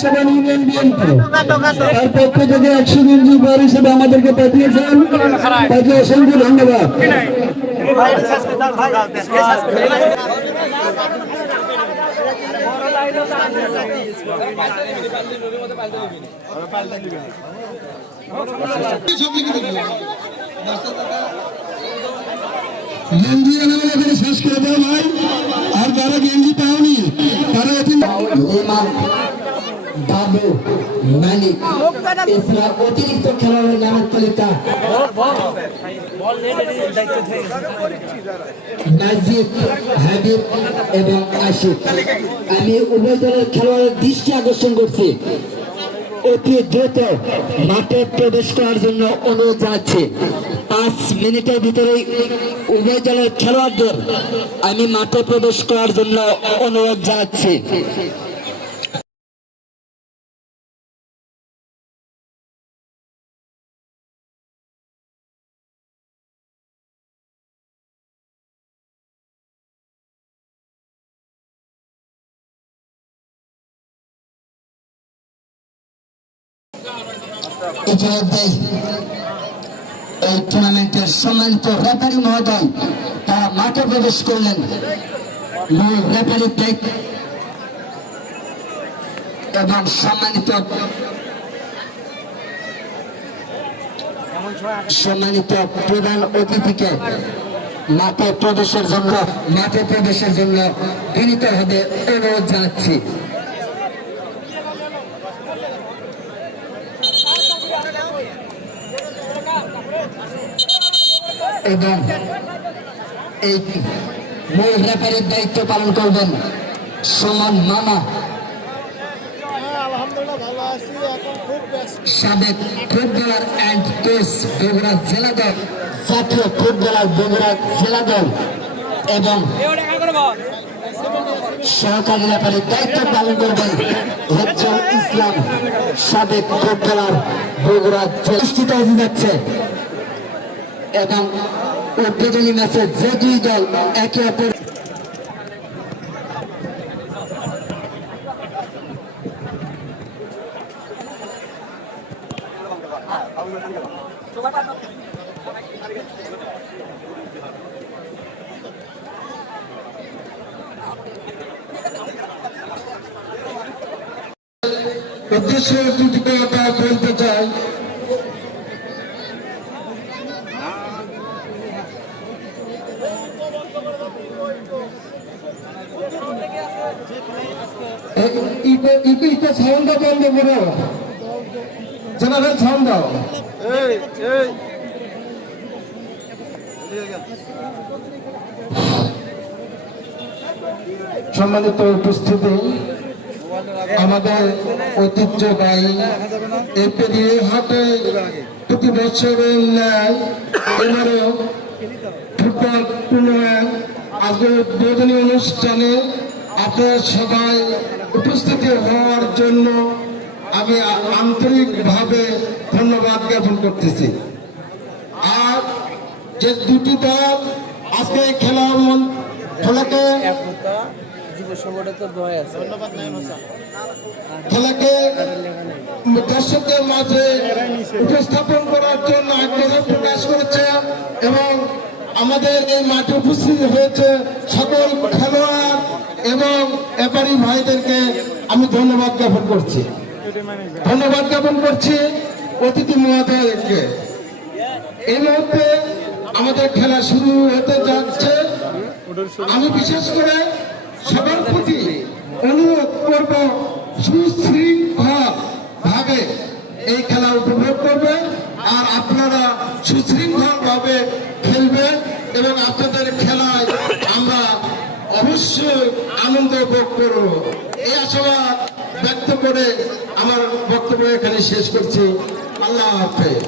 সেবা union BNP তার পক্ষ থেকে 100 গেঞ্জি উপহার হিসেবে আমাদেরকে পাঠিয়েছেন, তাকে অসংখ্য ধন্যবাদ। গেঞ্জি এনে শেষ করে দেয় ভাই, আর যারা গেঞ্জি পাওনি তারা বাবু মালিক এছাড়া অতিরিক্ত খেলোয়াড়ের নামের তালিকা নাজিব, হাবিব এবং আশিক। আমি উভয় দলের খেলোয়াড়ের দৃষ্টি আকর্ষণ করছি, অতি দ্রুত মাঠে প্রবেশ করার জন্য অনুরোধ জানাচ্ছি। 5 মিনিটের ভিতরেই উভয় দলের খেলোয়াড়দের আমি মাঠে প্রবেশ করার জন্য অনুরোধ জানাচ্ছি। ইতিমধ্যেই এই টুর্নামেন্টের সম্মানিত রেফারি মহোদয় তারা মাঠে প্রবেশ করলেন। মূল রেফারি এবং সম্মানিত প্রধান অতিথিকে মাঠে প্রবেশের জন্য বিনীতভাবে অনুরোধ জানাচ্ছি। এবং এই মূল রেফারির দায়িত্ব পালন করবেন সুমন মামা, সাবেক ফুটবলার অ্যান্ড কোচ বগুড়া জেলা দল, জাতীয় ফুটবলার বগুড়া জেলা দল এবং সহকারী রেফারির দায়িত্ব পালন করবেন রেজ্জাল ইসলাম, সাবেক ফুটবলার বগুড়া জেলা যাচ্ছে। এবং উদ্বোধনী ম্যাচে যে দুই দল একে অপর উদ্দেশ্য দুটি কথা বলতে চাই। সাউন্ডটা বন্ধ করো, জেনারেল সাউন্ড দাও। সম্মানিত উপস্থিতি, আমাদের ঐতিহ্যবাহী এই পেরিয়ে হাটে প্রতি বছরের ন্যায় এবারও ফুটবল টুর্নামেন্ট আজকের উদ্বোধনী অনুষ্ঠানে আপনারা সবাই উপস্থিত হওয়ার জন্য আমি আন্তরিকভাবে ধন্যবাদ জ্ঞাপন করতেছি। আর যে দুটি দল আজকে খেলাকে দর্শকদের মাঝে উপস্থাপন করার জন্য আগ্রহ প্রকাশ করেছে এবং আমাদের এই মাঠে উপস্থিত হয়েছে সকল খেলোয়াড় এবং ব্যাপারী ভাইদেরকে আমি ধন্যবাদ জ্ঞাপন করছি অতিথি মহোদয়কে। এই মুহূর্তে আমাদের খেলা শুরু হতে যাচ্ছে। আমি বিশেষ করে সবার প্রতি অনুরোধ করব সুশৃঙ্খল ভাবে এই খেলা উপভোগ করবে আর আপনারা সুশৃঙ্খল ভাবে খেলবেন এবং আপনাদের খেলায় আমরা অবশ্যই আনন্দ ভোগ করব, এই আশাবাদ ব্যক্ত করে আমার বক্তব্য এখানে শেষ করছি। আল্লাহ হাফেজ।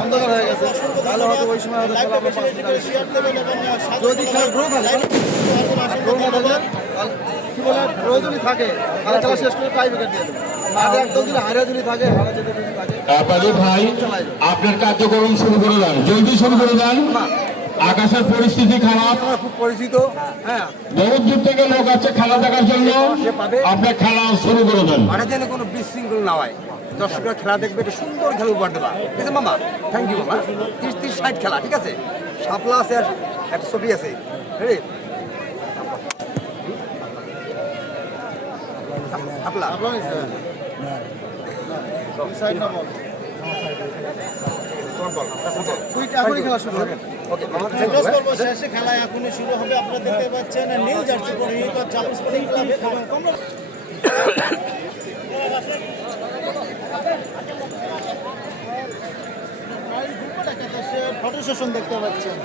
অন্ধকার হয়ে গেছে তাহলে হয়তো ওই সময় যদি খেলা ড্র থাকে ড্র না থাকলে কি বলে ড্র যদি থাকে তাহলে খেলা শেষ করে টাই ব্রেকার দিয়ে দেবে আর একদম যদি হারে যদি থাকে হারে যদি থাকে ভাই আপনার কার্যক্রম শুরু করে দেন, জলদি শুরু করে দেন। আকাশের পরিস্থিতি খারাপ, খুব পরিচিত। হ্যাঁ, বহু দূর থেকে লোক আছে খেলা দেখার জন্য, আপনার খেলা শুরু করে দেন। মানে যেন কোনো বিশৃঙ্খল না হয়, দর্শকরা খেলা দেখবে, একটা সুন্দর খেলা উপহার দেবা। ঠিক আছে মামা, থ্যাংক ইউ মামা। 30-60 খেলা, ঠিক আছে। শাপলা আছে আর একটা ছবি আছে, রে শাপলা খেলা এখনই শুরু হবে। আপনারা দেখতে পাচ্ছেন নীল জার্সি পরিহিত চাপল স্পোর্টিং ক্লাব এবং কমলা ফটো সেশন দেখতে পাচ্ছেন।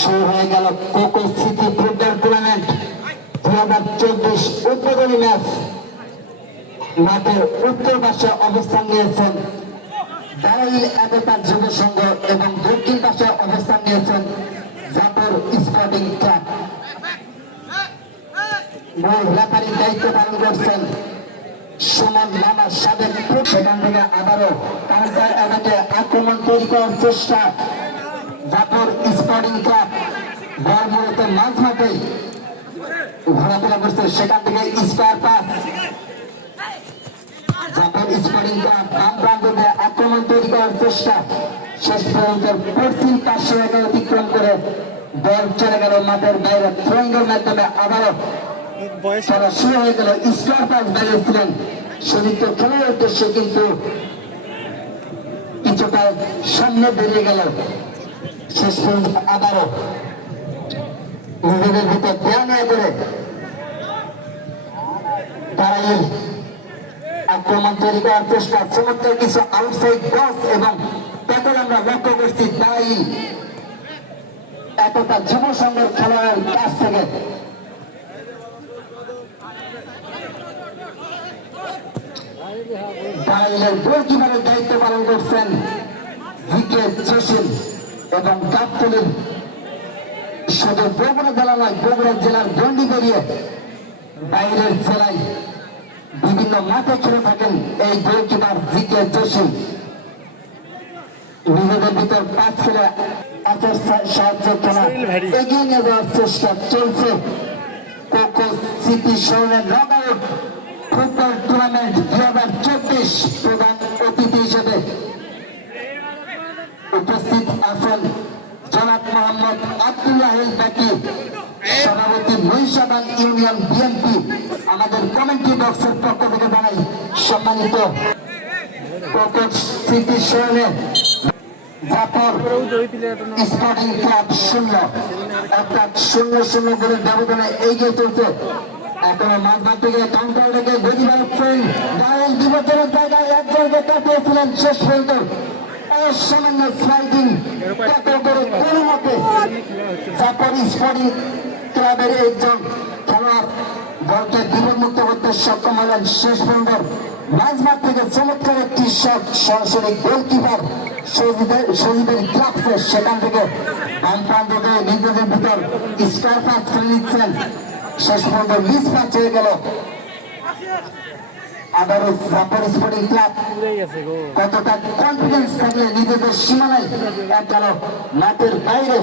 শুরু হয়ে গেল কোকো সিটি ফুটবল টুর্নামেন্ট 2024 উদ্বোধনী ম্যাচ। মাঠের উত্তর পাশে অবস্থান নিয়েছেন দারাইল একতা যুব সংঘ এবং দক্ষিণ পাশে অবস্থান নিয়েছেন জাফর স্পোর্টিং ক্লাব। মূল রেফারির দায়িত্ব পালন করছেন সুমন মামা সাবেক। সেখান থেকে আবারও কাউন্টার অ্যাটাকে আক্রমণ তৈরি করার চেষ্টা জাফর স্পোর্টিং ক্লাব। বল মূলত মাঝ মাঠে ঘোরাফেরা করছে, সেখান থেকে square pass. Jafar sporting club বাম প্রান্তে আক্রমণ তৈরি করার চেষ্টা, শেষ পর্যন্ত পশ্চিম পাশে অতিক্রম করে বল চলে গেল মাঠের বাইরে। থ্রোয়িংয়ের মাধ্যমে আবারও খেলা শুরু হয়ে গেল। স্কোয়ার পাস বানিয়েছিলেন সতীর্থ খেলার উদ্দেশ্যে, কিন্তু কিছুটা সামনে বেরিয়ে গেল। শেষ পর্যন্ত আবারও নিজেদের ভিতর দেয়া নেয়া করে দাঁড়াইল আক্রমণ তৈরি করার চেষ্টা। চমৎকার কিছু আউটসাইড বস এবং ট্যাকল আমরা লক্ষ্য করছি দাঁড়াইল একতা যুব সংঘের খেলোয়াড়ের কাছ থেকে। দাঁড়াইলের গোলকিপারের দায়িত্ব পালন করছেন জিকে জসিম এবং গাবতলীর শুধু বগুড়া জেলা নয়, বগুড়া জেলার গন্ডি পেরিয়ে বাইরের জেলায় বিভিন্ন মাঠে খেলে থাকেন এই গোলকিপার জিকে জসিম। নিজেদের ভিতর পাঁচ খেলে আচার সাহায্য খেলা এগিয়ে নিয়ে যাওয়ার চেষ্টা চলছে। কোকো সিটি শহরের নকআউট ফুটবল টুর্নামেন্ট 2024 প্রধান অতিথি হিসেবে উপস্থিত আছেন জনাব মোহাম্মদ আব্দুল্লাহ বাকি, সভাপতি মহিষাবান ইউনিয়ন বিএনপি। আমাদের কমেন্ট্রি বক্সের পক্ষ থেকে জানাই সম্মানিত কোকো সিটি শহরে জাফর স্পোর্টিং ক্লাব 0 অর্থাৎ 0-0 গোলের ব্যবধানে এগিয়ে চলছে। এখনো মাঝমাঠ থেকে কাউন্টার লেগে গতি বাড়াচ্ছেন দারুণ বিপজ্জনক জায়গায় একজনকে কাটিয়েছিলেন। শেষ পর্যন্ত সামান্য স্লাইডিং ট্যাকল করে কোনো মতে জাফর স্পোর্টিং ক্লাবের একজন খেলোয়াড় বলকে বিপদমুক্ত করতে সক্ষম হলেন। শেষ পর্যন্ত মাঝমাঠ থেকে চমৎকার একটি শট সরাসরি গোলকিপার শহীদের ক্লাবকে সেখান থেকে বাম প্রান্ত দিয়ে নিজেদের ভিতর স্কোয়ার পাস ফেলে নিচ্ছেন। শেষ পর্যন্ত মিস পাস হয়ে গেল। আবারও জাফর স্পোর্টিং ক্লাব কতটা কনফিডেন্স থাকলে নিজেদের সীমানায় এক গেল মাঠের বাইরে।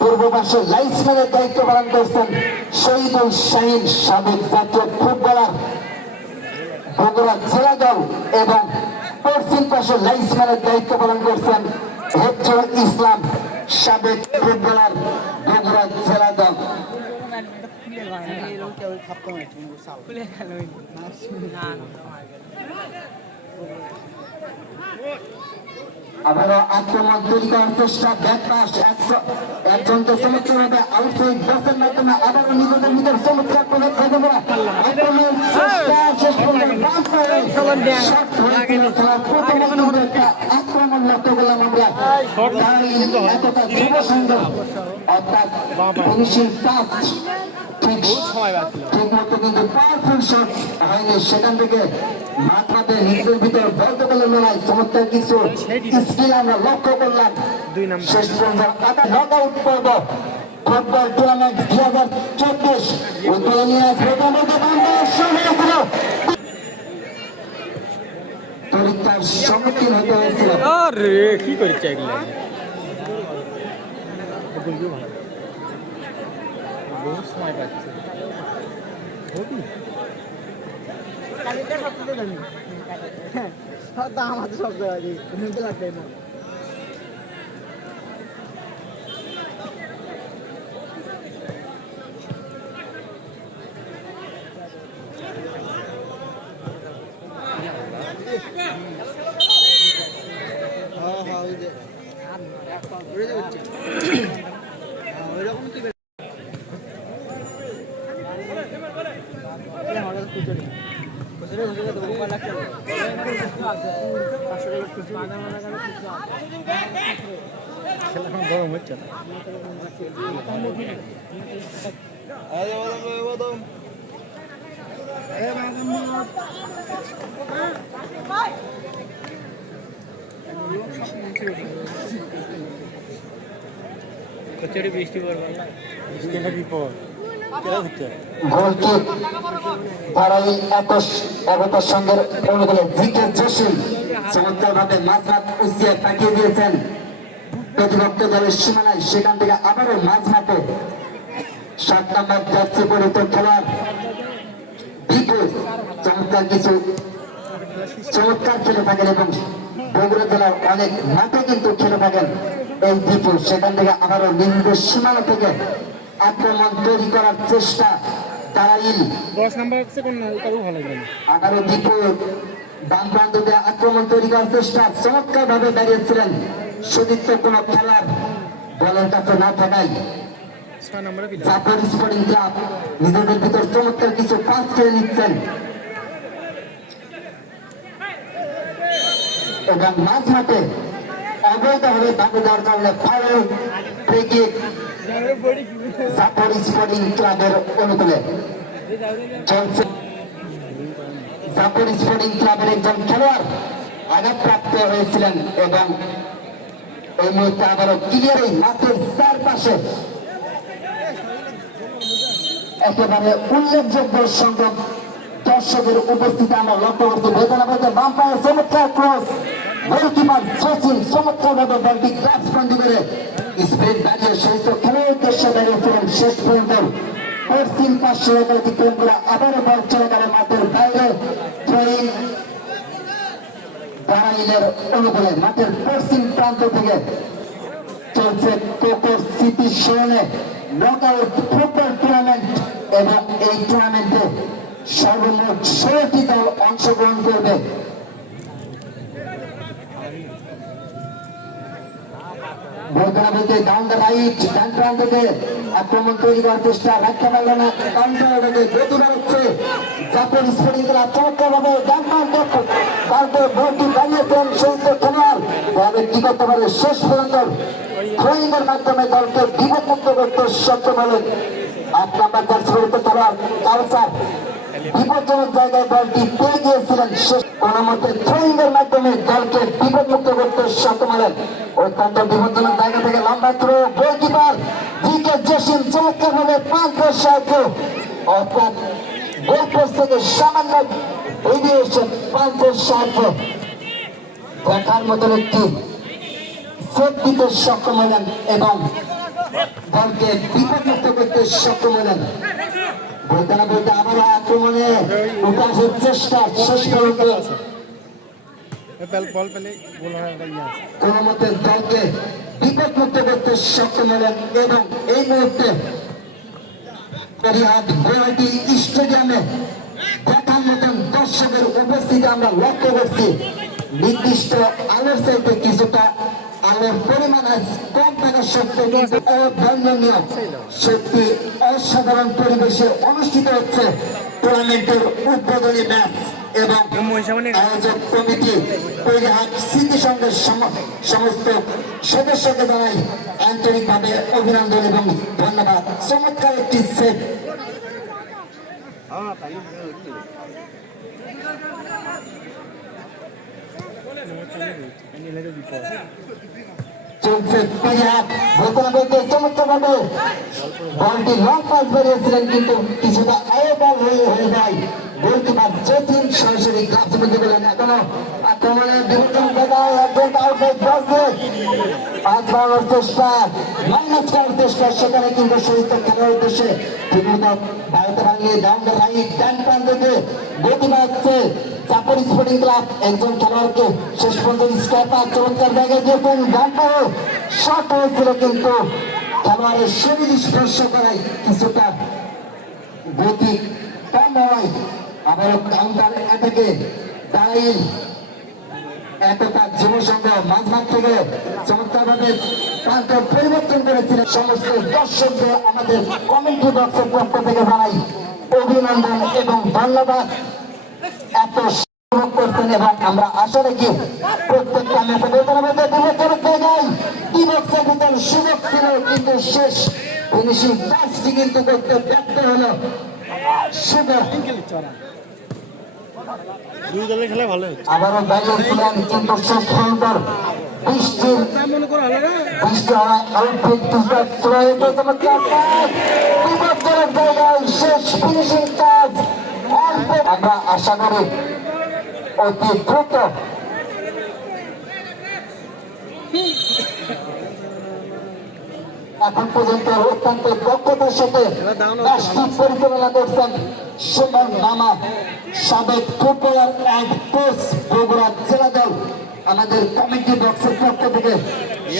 পূর্ব পাশে লাইসম্যানের দায়িত্ব পালন করছেন শহীদুল শাহীন, সাবেক জাতীয় ফুটবলার বগুড়া জেলা দল, এবং পশ্চিম পাশে লাইসম্যানের দায়িত্ব পালন করছেন হেফজুল ইসলাম, সাবেক ফুটবলার বগুড়া জেলা দল। আবারও আক্রমণ তৈরি করার চেষ্টা, ব্যাকপাস একজনকে চমৎকারভাবে আউটসাইড বসের মাধ্যমে আবারও নিজেদের নিজের চমৎকার করে ভেঙে দেওয়া আক্রমণের চেষ্টা, শেষ পর্যন্ত বাদ পড়ে শট হয়েছিল খেলার প্রথম মিনিটে একটা আক্রমণ লক্ষ্য করলাম আমরা। তাই এতটা যুব সংগ্রাম অর্থাৎ ফিনিশিং টাচ ঠিক মতো কিন্তু পাওয়ারফুল শট হয়নি, সেখান থেকে মাথাতে নিজের ভিতর বলতে গেলে লড়াই চমৎকার কিছু স্কিল আমরা লক্ষ্য করলাম। শেষ পর্যন্ত আবার নক আউট পর্ব ফুটবল টুর্নামেন্ট 2024 পরীক্ষার সম্মুখীন হতে হয়েছিল। কি করছে এগুলো বহুত সময় পাচ্ছে আমাদের সব লাগবে না। গরম হচ্ছে বৃষ্টি পড়বে বিপদ গোলকিক বাড়াই একতার সঙ্গে অনুকূলে জিকে জসিম চমৎকারভাবে মাঝমাঠ উঁচিয়ে পাঠিয়ে দিয়েছেন প্রতিপক্ষ দলের সীমানায়। সেখান থেকে আবারও মাঝমাঠে 7 নম্বর জার্সি পরিহিত খেলোয়াড় বিপুল চমৎকার কিছু চমৎকার খেলে থাকেন এবং বগুড়া জেলার অনেক মাঠে কিন্তু খেলে থাকেন এই বিপুল। সেখান থেকে আবারও নিম্ন সীমানা থেকে আক্রমণ তৈরি করার চেষ্টা তারাইল 10 নাম্বার হচ্ছে কোন কারো ভালো লাগে আবারও বিপুল বাম প্রান্ত দিয়ে আক্রমণ তৈরি করার চেষ্টা চমৎকার ভাবে দাঁড়িয়েছিলেন সতীর্থ কোন খেলার বলের কাছে না থাকায় 6 নম্বরে জাফর স্পোর্টিং ক্লাব নিজেদের ভিতর চমৎকার কিছু পাস খেলে নিচ্ছেন এবং মাঝ মাঠে অবৈধভাবে দাবি দেওয়ার কারণে foul free kick Jafar sporting ক্লাবের অনুকূলে চলছে। জাফর স্পোর্টিং ক্লাবের একজন খেলোয়াড় আঘাতপ্রাপ্ত হয়েছিলেন এবং এই মুহূর্তে আবারও ক্লিয়ারই মাঠের চারপাশে একেবারে উল্লেখযোগ্য সংখ্যক দর্শকের উপস্থিতি আমরা লক্ষ্য করছি। বেদনা বলতে বাম পায়ে চমৎকার ক্রস, গোলকিপার সচিন চমৎকার ভাবে বলটি গ্রাসবন্দি করে স্পিড বাজিয়ে সহিত খেলার উদ্দেশ্যে দাঁড়িয়েছিলেন। শেষ পর্যন্ত পশ্চিম পাশে অতিক্রম করে আবারও বল চলে গেল মাঠের বাইরে। থ্রোইং বারাইলের অনুকূলে মাঠের পশ্চিম প্রান্ত থেকে চলছে কোকো সিটি শোনে নকআউট ফুটবল টুর্নামেন্ট এবং এই টুর্নামেন্টে সর্বমোট 16টি দল অংশগ্রহণ করবে। বলতে ডাউন দ্য রাইট ডান প্রান্ত থেকে আক্রমণ তৈরি করার চেষ্টা রাখতে পারল না, কাউন্টার থেকে গতি বাড়াচ্ছে জাফর স্পোর্টিং ক্লাব চমৎকার ভাবে ডান প্রান্তে বলটি দাঁড়িয়েছেন শহীদ খেলোয়াড় তবে কি করতে পারে শেষ পর্যন্ত থ্রোয়িং এর মাধ্যমে দলকে বিপদমুক্ত করতে সক্ষম হলেন 8 নম্বর জার্সি পরিহিত খেলোয়াড় কালচার। বিপজ্জনক জায়গায় বলটি পেয়ে গিয়েছিলেন, শেষ কোন মতে থ্রোয়িং এর মাধ্যমে দলকে বিপদমুক্ত করতে সক্ষম হলেন। অত্যন্ত বিপজ্জনক জায়গা থেকে লম্বা থ্রো, গোলকিপার জিকে জসিম চমৎকার ভাবে পাঁচের সাহায্যে অর্থাৎ গোলপোস্ট থেকে সামান্য এগিয়ে এসে পাঁচের সাহায্যে দেখার মতন একটি সেট দিতে সক্ষম হলেন এবং দলকে বিপদমুক্ত করতে সক্ষম হলেন। বলতে না বলতে আবারও আক্রমণে উঠানোর চেষ্টা শেষ পর্যন্ত কোন মতে দলকে বিপদমুক্ত করতে করতে সক্ষম হলেন এবং এই মুহূর্তে গুয়াহাটি স্টেডিয়ামে দেখার মতন দর্শকের উপস্থিতি আমরা লক্ষ্য করছি। নির্দিষ্ট আলোর চাইতে কিছুটা আলোর পরিমাণ কম থাকা সত্ত্বেও কিন্তু অবর্ণনীয় সত্যি অসাধারণ পরিবেশে অনুষ্ঠিত হচ্ছে টুর্নামেন্টের উদ্বোধনী ম্যাচ এবং আয়োজক কমিটি পরিহাট স্মৃতি সংঘের সমস্ত সদস্যকে জানাই আন্তরিকভাবে অভিনন্দন এবং ধন্যবাদ। চমৎকার একটি সেট চলছে পরিহাট বলতে না বলতে চমৎকারভাবে বলটি লং পাস বেরিয়েছিলেন কিন্তু কিছুটা আয়বল হয়ে যায়। গোলকিপার জসিম সরাসরি গ্লাভস মধ্যে গেলেন। এখনো আক্রমণের বিরুদ্ধে জায়গায় একজন আউটসাইড বসবে পাঁচ বাড়ানোর চেষ্টা মাইনাস করার চেষ্টা সেখানে কিন্তু শহীদ খেলার উদ্দেশ্যে ঠিকমতো ভারতে ভাঙিয়ে ডাউন দ্য রাইট ডান প্রান্ত থেকে গতিমা হচ্ছে চাপড় স্পোর্টিং ক্লাব একজন খেলোয়াড়কে শেষ পর্যন্ত স্কোয়ার চমৎকার জায়গায় দিয়েছেন ডান পায়ে শট হয়েছিল কিন্তু খেলোয়াড়ের শরীর স্পর্শ করায় কিছুটা গতি কম হয়। আবার কাউন্টার অ্যাটাকে দাঁড়িয়ে এতটা যুব সংঘ মাঝমাঠ থেকে চমৎকারভাবে প্রান্ত পরিবর্তন করেছিলেন। সমস্ত দর্শকদের আমাদের কমেন্ট্রি বক্সের পক্ষ থেকে জানাই অভিনন্দন এবং ধন্যবাদ। এত সুযোগ করছেন এবং আমরা আশা রাখি প্রত্যেকটা ম্যাচে বেতনের মধ্যে বক্সের ভিতর সুযোগ ছিল কিন্তু শেষ ফিনিশিং টাচটি কিন্তু করতে ব্যর্থ হলো। দুই দলের খেলা ভালো হচ্ছে। আবারও দাঁড়িয়েছিলেন কিন্তু শেষ পর্যন্ত বৃষ্টি হওয়ায় আউটফিট জায়গায় শেষ ফিনিশিং কাজ আমরা আশা করি অতি দ্রুত এখন পর্যন্ত অত্যন্ত দক্ষতার সাথে কাজটি পরিচালনা করছেন সুমন মামা, সাবেক ফুটবলার অ্যান্ড কোচ বগুড়া জেলা দল। আমাদের কমিটি বক্সের পক্ষ থেকে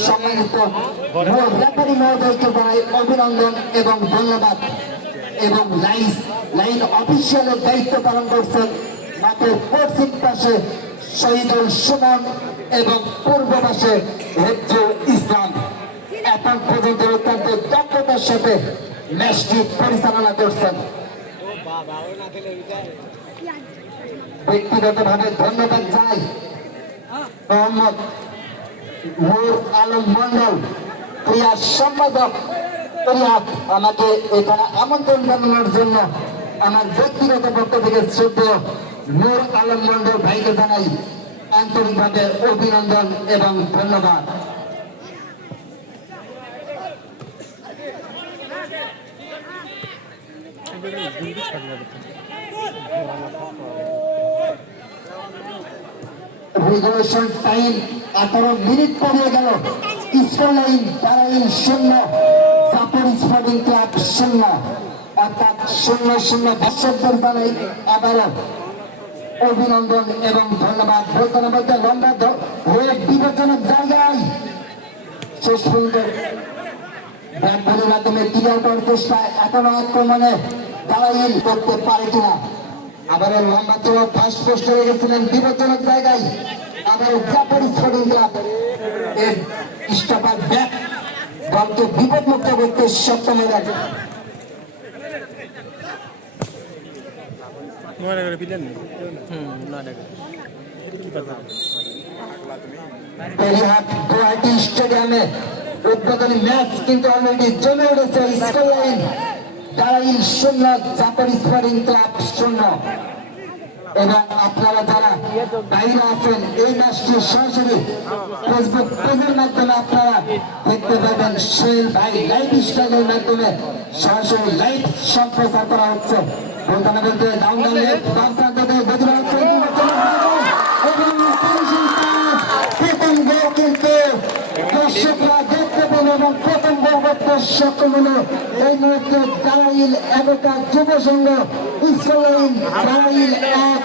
সম্মানিত ব্যাপারী মহোদয়কে জানাই অভিনন্দন এবং ধন্যবাদ। এবং লাইন অফিসিয়ালের দায়িত্ব পালন করছেন মাঠের পশ্চিম পাশে শহীদুল সুমন এবং পূর্ব পাশে হেফজুল ইসলাম। এখন পর্যন্ত অত্যন্ত দক্ষতার সাথে ম্যাচটি পরিচালনা করছেন। ব্যক্তিগতভাবে ধন্যবাদ জানাই মোহাম্মদ নূর আলম মন্ডল ক্রীড়া সম্পাদক পরিহাট আমাকে এখানে আমন্ত্রণ জানানোর জন্য আমার ব্যক্তিগত পক্ষ থেকে শ্রদ্ধেয় নূর আলম মন্ডল ভাইকে জানাই আন্তরিকভাবে অভিনন্দন এবং ধন্যবাদ। রেগুলেশন টাইম 18 মিনিট পড়িয়ে গেল। স্কোর লাইন দাঁড়াইল 0, চাপড় স্পোর্টিং ক্লাব 0, অর্থাৎ 0-0। দর্শকদের জানাই আবারও অভিনন্দন এবং ধন্যবাদ। বর্তমানে মধ্যে লম্বা হয়ে বিপজ্জনক জায়গায় শেষ পর্যন্ত ব্যাট বলের মাধ্যমে ক্লিয়ার করার চেষ্টা এখনো আক্রমণে দাঁড়াইল করতে পারে কিনা। আবারও লম্বা চোখ ফার্স্ট পোস্টে রেখেছিলেন বিপজ্জনক জায়গায়। আবারও চাপড় স্পোর্টিং ক্লাব এর স্টপার ব্যাট দলকে বিপদমুক্ত করতে সক্ষম হলেন। পরিহাট গুয়াহাটি স্টেডিয়ামে উদ্বোধনী ম্যাচ কিন্তু অলরেডি জমে উঠেছে। স্কোর লাইন দাঁড়াইল 0, চাপড় স্পোর্টিং ক্লাব 0। এবং আপনারা যারা বাইরে আছেন এই ম্যাচটি সরাসরি ফেসবুক পেজের মাধ্যমে আপনারা দেখতে পাবেন। সোহেল ভাই লাইভ স্টাইলের মাধ্যমে সরাসরি লাইভ সম্প্রচার করা হচ্ছে। বলতে না বলতে ডাউন বাম প্রান্ত থেকে প্রথম গোল কিন্তু দর্শকরা দেখতে পেল এবং প্রথম গোল করতে সক্ষম হলো এই মুহূর্তে দাঁড়াইল এলাকা যুব সংঘ। স্কোর লাইন দাঁড়াইল 1,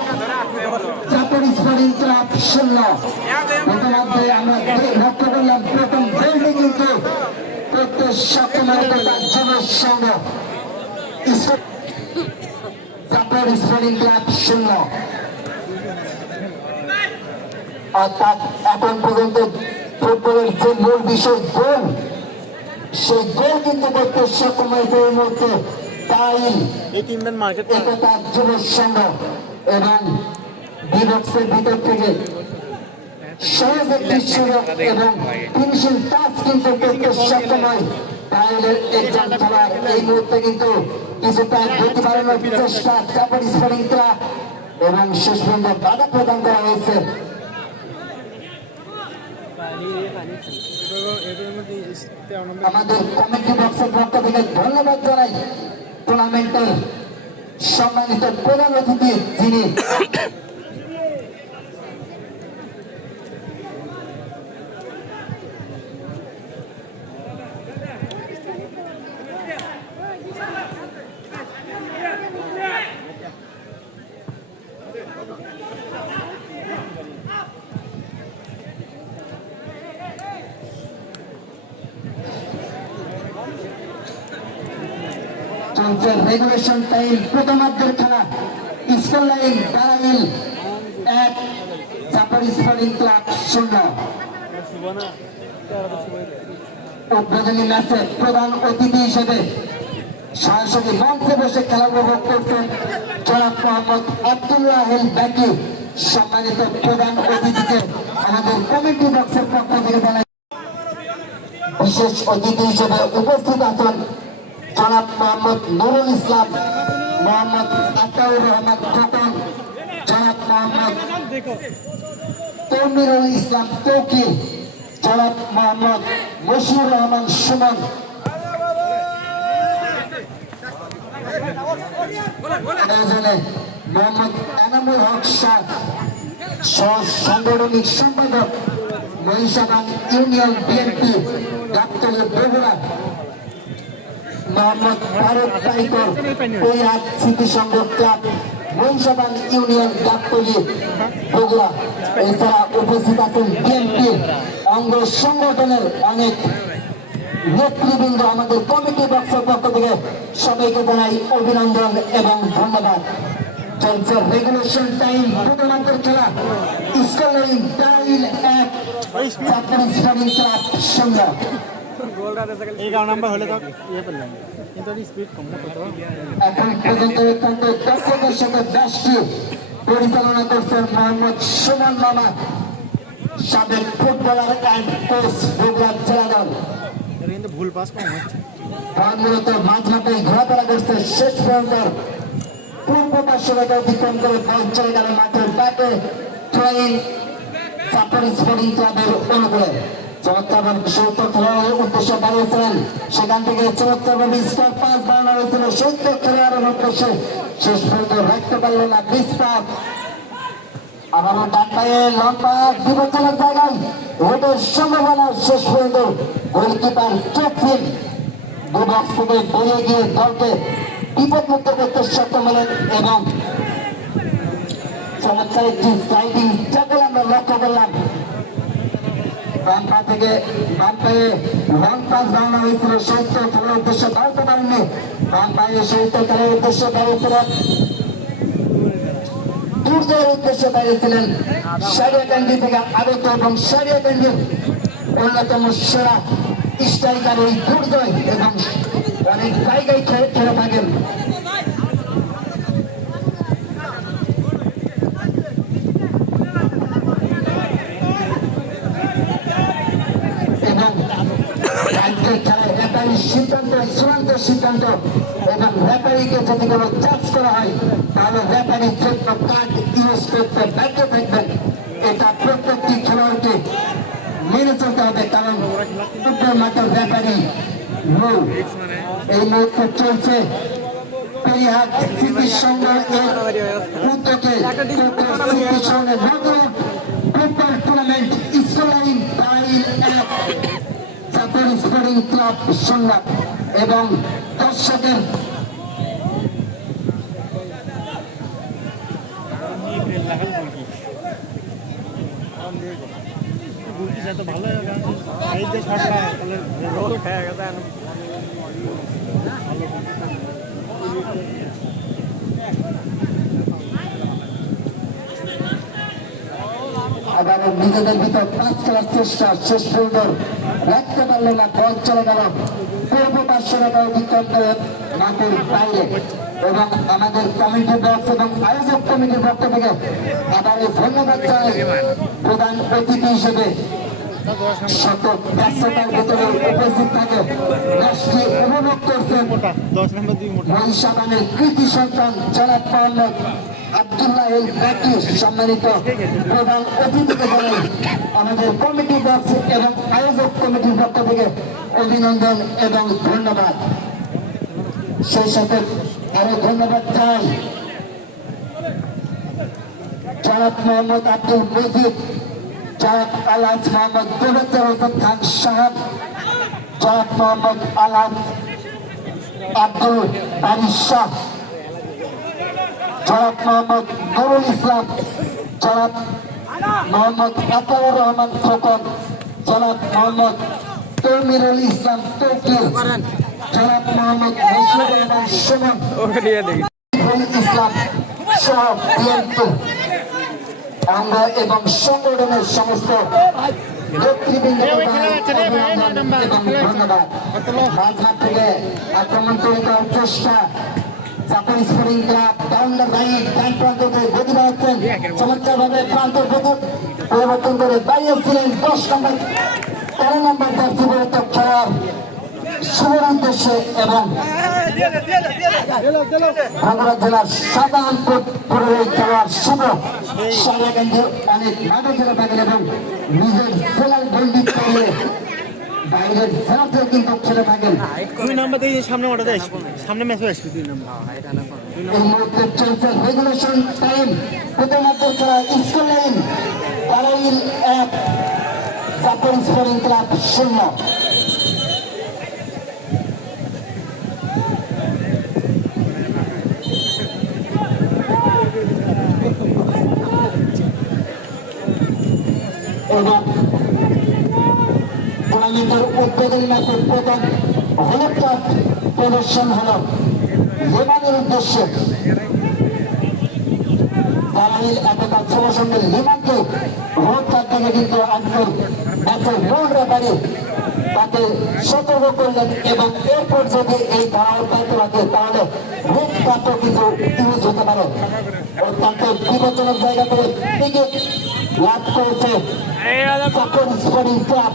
চাপড় স্পোর্টিং ক্লাব 0। ইতিমধ্যে আমরা লক্ষ্য করলাম প্রথম গোলটি কিন্তু করতে সক্ষম হয়েছে তার যুব সংঘ জাপার স্পোর্টিং ক্লাব 0। অর্থাৎ এখন পর্যন্ত ফুটবলের যে মূল বিষয় গোল, সেই গোল কিন্তু করতে সক্ষম হয়েছে এই মুহূর্তে তাইল একতা যুব সংঘ এবং বিবক্সের ভিতর থেকে সহজ একটি সুযোগ এবং ফিনিশিং টাচ কিন্তু করতে সক্ষম হয় তাইলের একজন খেলোয়াড়। এই মুহূর্তে কিন্তু কিছুটা গতি বাড়ানোর চেষ্টা জাপার স্পোর্টিং ক্লাব এবং শেষ পর্যন্ত বাধা প্রদান করা হয়েছে। আমাদের কমিটি বক্সের পক্ষ থেকে ধন্যবাদ জানাই টুর্নামেন্টের সম্মানিত প্রধান অতিথি যিনি চলছে রেগুলেশন টাইম প্রথমার্ধের খেলা। স্কোর লাইন দাঁড়াইল 1, জাপার স্পোর্টিং ক্লাব 0। উদ্বোধনী ম্যাচে প্রধান অতিথি হিসেবে সরাসরি মঞ্চে বসে খেলা উপভোগ করছেন জনাব মোহাম্মদ আব্দুল্লাহ হেল ব্যাকি। সম্মানিত প্রধান অতিথিকে আমাদের কমিটি বক্সের পক্ষ থেকে জানাই বিশেষ অতিথি হিসেবে উপস্থিত আছেন জনাব মোহাম্মদ নুরুল ইসলাম, মোহাম্মদ আতাউর রহমান খোকন, জনাব মোহাম্মদ তৌমিরুল ইসলাম তৌকির, জনাব মোহাম্মদ মশিউর রহমান সুমন, মোহাম্মদ এনামুল হক শাহ, সাংগঠনিক সম্পাদক Mohishaban union BNP Gabtali Bogura, Mohammad Faruk tiger Poihat স্মৃতি সংঘ ক্লাব মহিষাবান ইউনিয়ন গাবতলী বগুড়া। এছাড়া উপস্থিত আছেন বিএনপি অঙ্গ সংগঠনের অনেক নেতৃবৃন্দ। আমাদের কমিটি বক্সের পক্ষ থেকে সবাইকে জানাই অভিনন্দন এবং ধন্যবাদ। চলছে রেগুলেশন টাইম প্রথমার্ধের খেলা। স্কোর লাইন টাইল 1, জাপার স্পোর্টিং ক্লাব 0। 11 নাম্বার হলে তো ইয়ে পেলাম কিন্তু স্পিড কম না কত এখন পর্যন্ত অত্যন্ত দক্ষতার সাথে ম্যাচটি পরিচালনা করছেন মোহাম্মদ সুমন মামা, সাবেক ফুটবলার অ্যান্ড কোচ বগুড়া জেলা দল। কিন্তু ভুল পাস কম হচ্ছে মূলত মাঝমাঠে ঘোরাফেরা করছে, শেষ পর্যন্ত পূর্ব পার্শ্ব রেখা অতিক্রম করে বল চলে গেল মাঠের ব্যাটে থ্রোইং জাপার স্পোর্টিং ক্লাবের অনুকূলে। চমৎকারভাবে সৌত্য খেলোয়াড়ের উদ্দেশ্য বাড়িয়েছিলেন, সেখান থেকে চমৎকারভাবে স্কোর পাস বাড়ানো হয়েছিল সৌত্য খেলোয়াড়ের উদ্দেশ্যে, শেষ পর্যন্ত রাখতে পারল না বিশ পাস। আবারও ডান পায়ে লং পাস বিপজ্জনক জায়গায় হেডের সম্ভাবনা, শেষ পর্যন্ত গোলকিপার ক্যাপ্টেন বক্স থেকে বেরিয়ে গিয়ে দলকে বিপদমুক্ত করতে সক্ষম হলেন এবং চমৎকার একটি স্লাইডিং ট্যাকল আমরা লক্ষ্য করলাম। বাম পা থেকে বাম পায়ে লং পাস বানানো হয়েছিল, সৌত্য খেলার উদ্দেশ্যে বাড়তে পারেননি। বাম পায়ে সৌত্য খেলার উদ্দেশ্যে বাড়িয়েছিলেন, দুর্জয়ের উদ্দেশ্যে বাড়িয়েছিলেন সারিয়াকান্দি থেকে আগত এবং সারিয়াকান্দির অন্যতম সেরা স্ট্রাইকার এই দুর্জয় এবং অনেক জায়গায় খেলে থাকেন। সিদ্ধান্ত চূড়ান্ত সিদ্ধান্ত এবং রেফারিকে যদি কোনো চার্জ করা হয় তাহলে রেফারি যে কার্ড ইউজ করতে বাধ্য থাকবেন। এটা প্রত্যেকটি খেলোয়াড়কে মেনে চলতে হবে, কারণ ফুটবল মাঠের রেফারি রুল। এই মুহূর্তে চলছে পেরিহাট স্মৃতি সংঘ এর উদ্যোগে স্মৃতি সংঘের নতুন ফুটবল টুর্নামেন্ট ইসলাইন বাইল জাপার স্পোর্টিং ক্লাব সংঘাত এবং দর্শকের এটা তো ভালো এই যে শার্টটা তাহলে রোদ খেয়ে গেছে আবার নিজেদের ভিতর পাস করার চেষ্টা শেষ পর্যন্ত রাখতে পারলো না, বল চলে গেল পূর্ব পার্শ্ব রেখা অতিক্রম করে মাঠের বাইরে। এবং আমাদের কমিটি বক্স এবং আয়োজক কমিটির পক্ষ থেকে আবার ধন্যবাদ জানাই প্রধান অতিথি হিসেবে শত ব্যস্ততার ভিতরে উপস্থিত থাকে দেশকে উপভোগ করছেন 10 নম্বর 2 মোটা মহিষাবানের কৃতি সন্তান জনাব মোহাম্মদ আব্দুল্লাহ এল বাকি সম্মানিত প্রধান অতিথিকে জানাই আমাদের কমিটি বক্স এবং আয়োজক কমিটির পক্ষ থেকে অভিনন্দন এবং ধন্যবাদ। সেই সাথে আরো ধন্যবাদ জানাই জনাব মোহাম্মদ আব্দুল মজিদ, জনাব আলহাজ মোহাম্মদ গোবিন্দর হোসেন খান সাহেব, জনাব মোহাম্মদ আলহাজ আব্দুল বারি শাহ, জনাব মোহাম্মদ নুরুল ইসলাম, জনাব মোহাম্মদ আতাউর রহমান খোকন, জনাব মোহাম্মদ তৌমিরুল ইসলাম তৌকির, জনাব মোহাম্মদ মুশিউর রহমান সুমন, নুরুল ইসলাম সহ বিএনপি অঙ্গ এবং সংগঠনের সমস্ত নেতৃবৃন্দকে অভিনন্দন এবং ধন্যবাদ। মাঝমাঠ থেকে আক্রমণ তৈরি করার চেষ্টা চাকরি Sporting Club down the right ডান প্রান্ত থেকে গতি বাড়াচ্ছেন চমৎকারভাবে প্রান্তের গতি পরিবর্তন করে দাঁড়িয়েছিলেন 10 নম্বর 13 নম্বর জার্সি পরিত খেলার শুভর উদ্দেশ্যে এবং বগুড়া জেলার সাধারণপুর খেলার শুভ সারাগান্ধী অনেক মাঠে খেলে থাকেন এবং নিজের জেলার বন্দি করলে বাইরের জেলাতেও কিন্তু খেলে থাকেন। 2 নম্বর দিয়ে সামনে ওটা দেয় সামনে ম্যাচ আসবে 2 নম্বর এই মুহূর্তে চলছে রেগুলেশন টাইম প্রথমার্ধের খেলা স্কুল লাইন বারাইল 1 জাপান স্পোর্টিং ক্লাব 0। এবং টুর্নামেন্টের উদ্বোধনী ম্যাচের প্রথম হলুদ কার্ড প্রদর্শন হল লেবানের উদ্দেশ্যে বারাইল এতটা যুব সঙ্গে লিমানকে হলুদ কার্ড থেকে কিন্তু আজকের ম্যাচের মূল রেফারি তাকে সতর্ক করলেন এবং এরপর যদি এই ধারা অব্যাহত রাখে তাহলে রেড কার্ডও কিন্তু ইউজ হতে পারে। অত্যন্ত বিপজ্জনক জায়গা থেকে টিকিট লাভ করেছে চাকর স্পোর্টিং ক্লাব।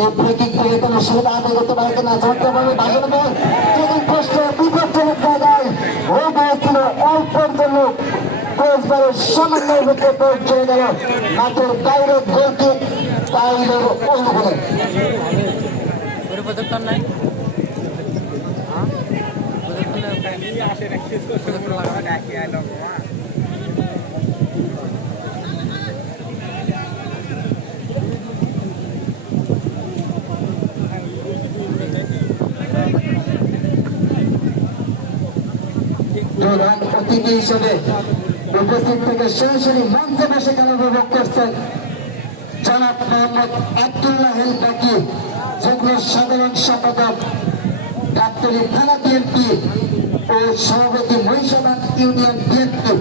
এই ব্রেকিং থেকে কোনো সুবিধা আদায় করতে পারে কিনা চমৎকারভাবে বাজানো বল সেদিন কষ্ট বিপজ্জনক জায়গায় হয়ে গিয়েছিল অল্পের জন্য কোচবারের সামান্য ভিতরে প্রয়োগ চলে গেল মাঠের বাইরে গোলকিক তাইলের অনুকূলে। প্রধান অতিথি হিসেবে উপস্থিত থেকে সরাসরি মঞ্চে বসে খেলা উপভোগ করছেন জনাব মোহাম্মদ আব্দুল্লাহ এল বাকি, যুগ্ম সাধারণ সম্পাদক ডাক্তারি থানা বিএনপি ও সভাপতি মহিষাবাদ ইউনিয়ন বিএনপি।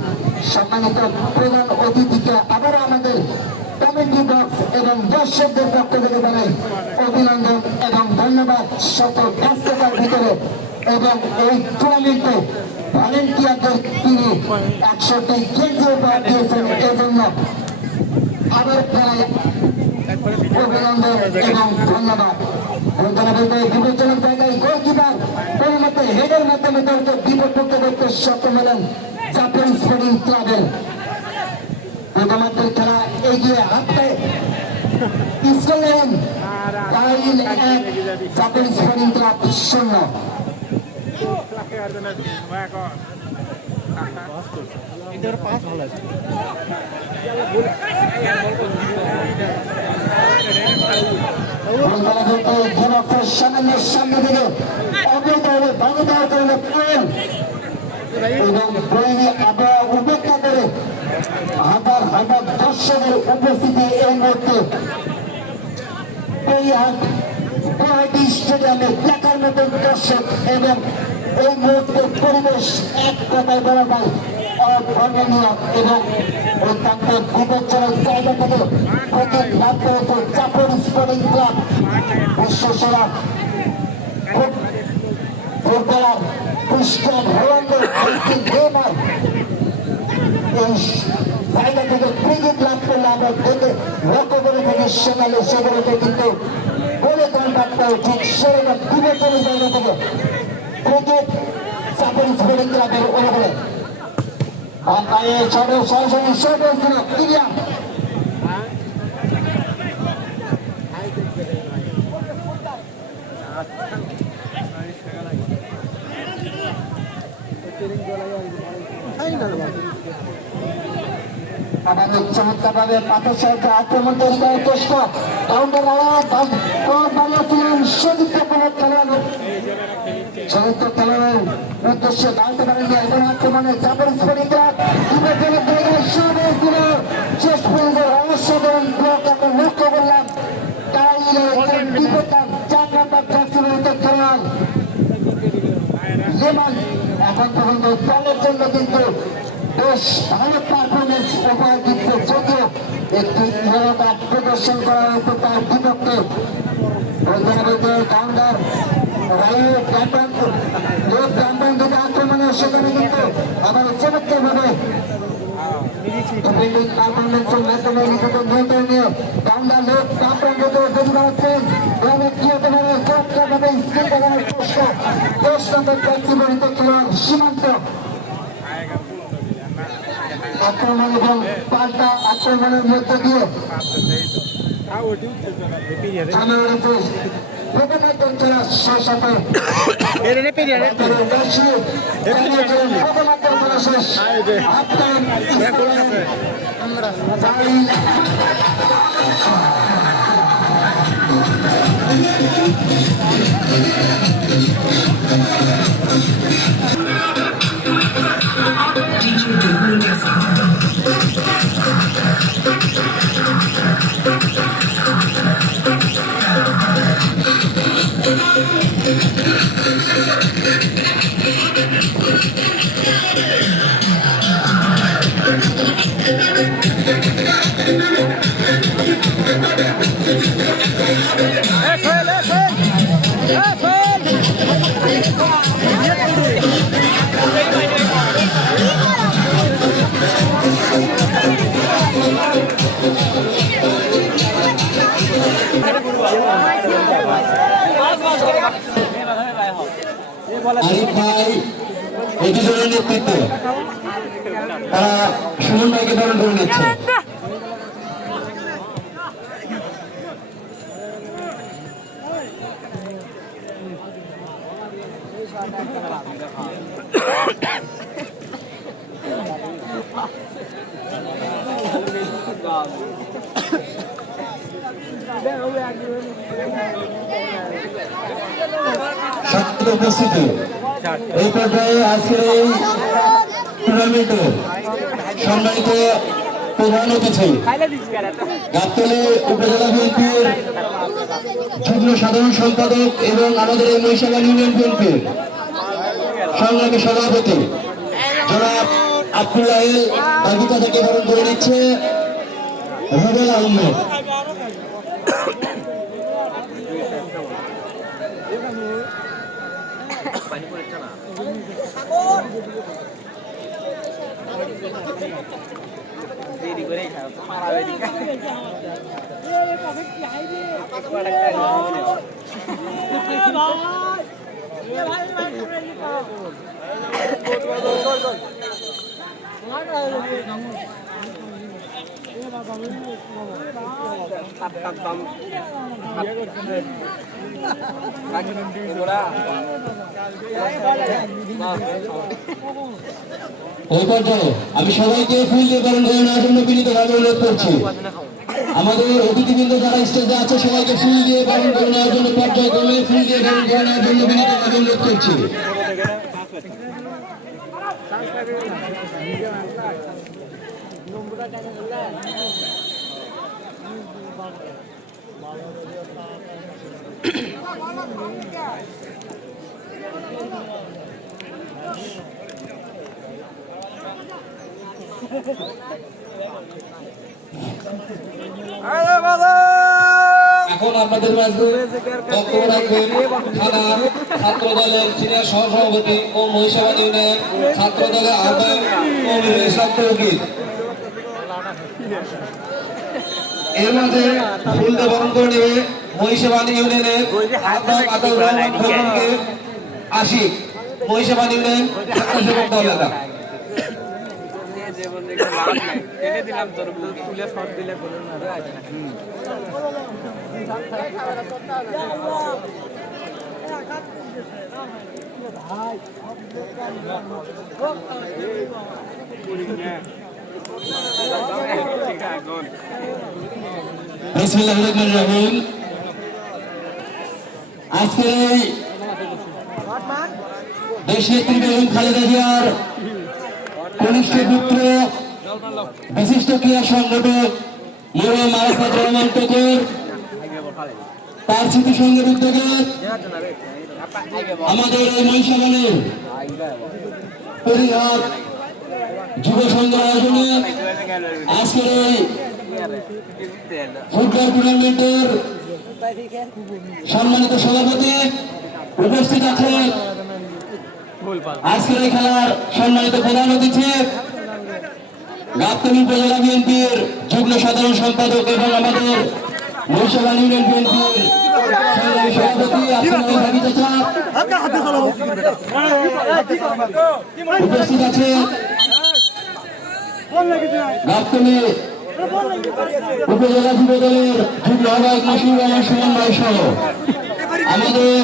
সম্মানিত প্রধান অতিথিকে আবারও আমাদের কমিটি বক্স এবং দর্শকদের পক্ষ থেকে জানাই অভিনন্দন এবং ধন্যবাদ। শত ব্যস্ততার ভিতরে এবং এই টুর্নামেন্টে ভলেন্টিয়ারদের তিনি 100টি কেজি উপহার দিয়েছেন, এজন্য আবার তাই অভিনন্দন এবং ধন্যবাদ। বিপজ্জনক জায়গায় গোলকিপার পরিমতে হেডের মাধ্যমে দলকে বিপদমুক্ত করতে সক্ষম হলেন জাপান স্পোর্টিং ক্লাবের। প্রথমার্ধের খেলা এগিয়ে হাঁটতে স্কুল লাইন বারাইল 1 জাপান স্পোর্টিং ক্লাব 0। এদের পাস ভালো আছে সামনে থেকে অবৈধভাবে ভাঙে দেওয়ার কারণে এবং বইনি আবহাওয়া উপেক্ষা করে হাজার হাজার দর্শকের উপস্থিতি এই মুহূর্তে গুয়াহাটি স্টেডিয়ামে দেখার মতো দর্শক এবং এই মুহূর্তের পরিবেশ এক কথায় বলা যায় অবর্ণনীয় এবং অত্যন্ত বিপজ্জনক জায়গা থেকে প্রতি লাভ করেছে চাপর স্পোর্টিং ক্লাব বিশ্বসেরা ফুটবলার ক্রিস্টিয়ান রোনাল্ডো নেইমার এই জায়গা থেকে ক্রিকেট লাভ করলে আমরা দেখে লক্ষ্য করে থাকি সকালে সেগুলোকে কিন্তু বলে দেন ডাক্তার ঠিক সেরকম বিপজ্জনক জায়গা থেকে ক্রিকেট চাপর স্পোর্টিং ক্লাবের অনুকূলে সরাসরি সর্বস্থান ক্রিয়া আমাদের চমৎকার ভাবে পাথর সরকার আক্রমণ তৈরি করার চেষ্টা বানিয়েছিলেন সতীর্থ খেলোয়াড় উদ্দেশ্যে দাঁড়াতে পারেননি এবং আক্রমণে চাপের স্ফটিকা শেষ পর্যন্ত অসাধারণ ব্লক আমরা লক্ষ্য করলাম চার নম্বর খেলোয়াড় লেমান এখন পর্যন্ত দলের জন্য কিন্তু বেশ ভালো পারফরমেন্স উপহার দিচ্ছে যদিও একটি নিরবতা প্রদর্শন করা হয়েছে তার বিপক্ষে কাউন্টার আক্রমণের সেখানে কিন্তু আবার চমৎকার ভাবে পারফরমেন্সের মাধ্যমে নিজেদের নিয়ন্ত্রণ নিয়ে কাউন্টার লোক তৈরি করাচ্ছেন ব্যক্তিগতভাবে চমৎকারভাবে স্কিল দেখানোর চেষ্টা 10 নম্বর ব্যক্তিগত খেলোয়াড় সীমান্ত আক্রমণ এবং পাল্টা আক্রমণের মধ্য দিয়ে আরিফ ভাই এই দুজনের নেতৃত্বে তারা সুমন ভাইকে বরণ করে নিচ্ছে। উপস্থিতি এই পর্যায়ে আজকের এই টুর্নামেন্টে সম্মানিত প্রধান অতিথি গাবতলী উপজেলা বিএনপির যুগ্ম সাধারণ সম্পাদক এবং আমাদের এই মহিষাবাদ ইউনিয়ন বিএনপির সংগ্রামী সভাপতি জনাব আব্দুল্লাহ বাগিচা থেকে বরণ করে নিচ্ছে রুবেল আহমেদ। এই পর্যায়ে আমি সবাইকে ফুল দিয়ে বরণ করে নেওয়ার জন্য বিনীতভাবে অনুরোধ করছি। আমাদের অতিথিবৃন্দ যারা স্টেজে আছে সবাইকে ফুল দিয়ে বরণ করে নেওয়ার জন্য পর্যায়ক্রমে ফুল দিয়ে বরণ করে নেওয়ার জন্য বিনীতভাবে অনুরোধ করছি। এখন আপনাদের মাঝে বক্তব্য রাখবেন থানা ছাত্র দলের সিনিয়র সহসভাপতি ও মহিষাবাদ ইউনিয়ন ছাত্র দলের আহ্বায়ক ও ইসলাম তৌকির। এর মাঝে ফুল দিয়ে বরণ করে নেবে মহিষাবাদ ইউনিয়নের আহ্বায়ক আতাউর রহমান খোকনকে আশিক, মহিষাবাদ ইউনিয়ন স্বেচ্ছাসেবক দল নেতা। বিসমিল্লাহির রহমানির রহিম। আজকে এই দেশনেত্রী বেগম খালেদা জিয়ার কনিষ্ঠ পুত্র বিশিষ্ট ক্রীড়া সংগঠক মরহুম আরাফাত রহমান টুকুর তার স্মৃতিসংঘের উদ্যোগে আমাদের এই মহিষাবানের পরিহার যুব সংঘের আয়োজনে আজকের এই ফুটবল টুর্নামেন্টের সম্মানিত সভাপতি উপস্থিত আছেন, আজকের এই খেলার সম্মানিত প্রধান অতিথি গাবতলী উপজেলা বিএনপির যুগ্ম সাধারণ সম্পাদক এবং আমাদের মহিষাবাদ ইউনিয়ন বিএনপির সংগ্রামী সভাপতি আপনাদের ভাবি চাচা উপস্থিত আছে, গাবতলী উপজেলা যুব দলের যুগ্ম আহ্বায়ক নাসির রহমান সমন্বয় সহ আমাদের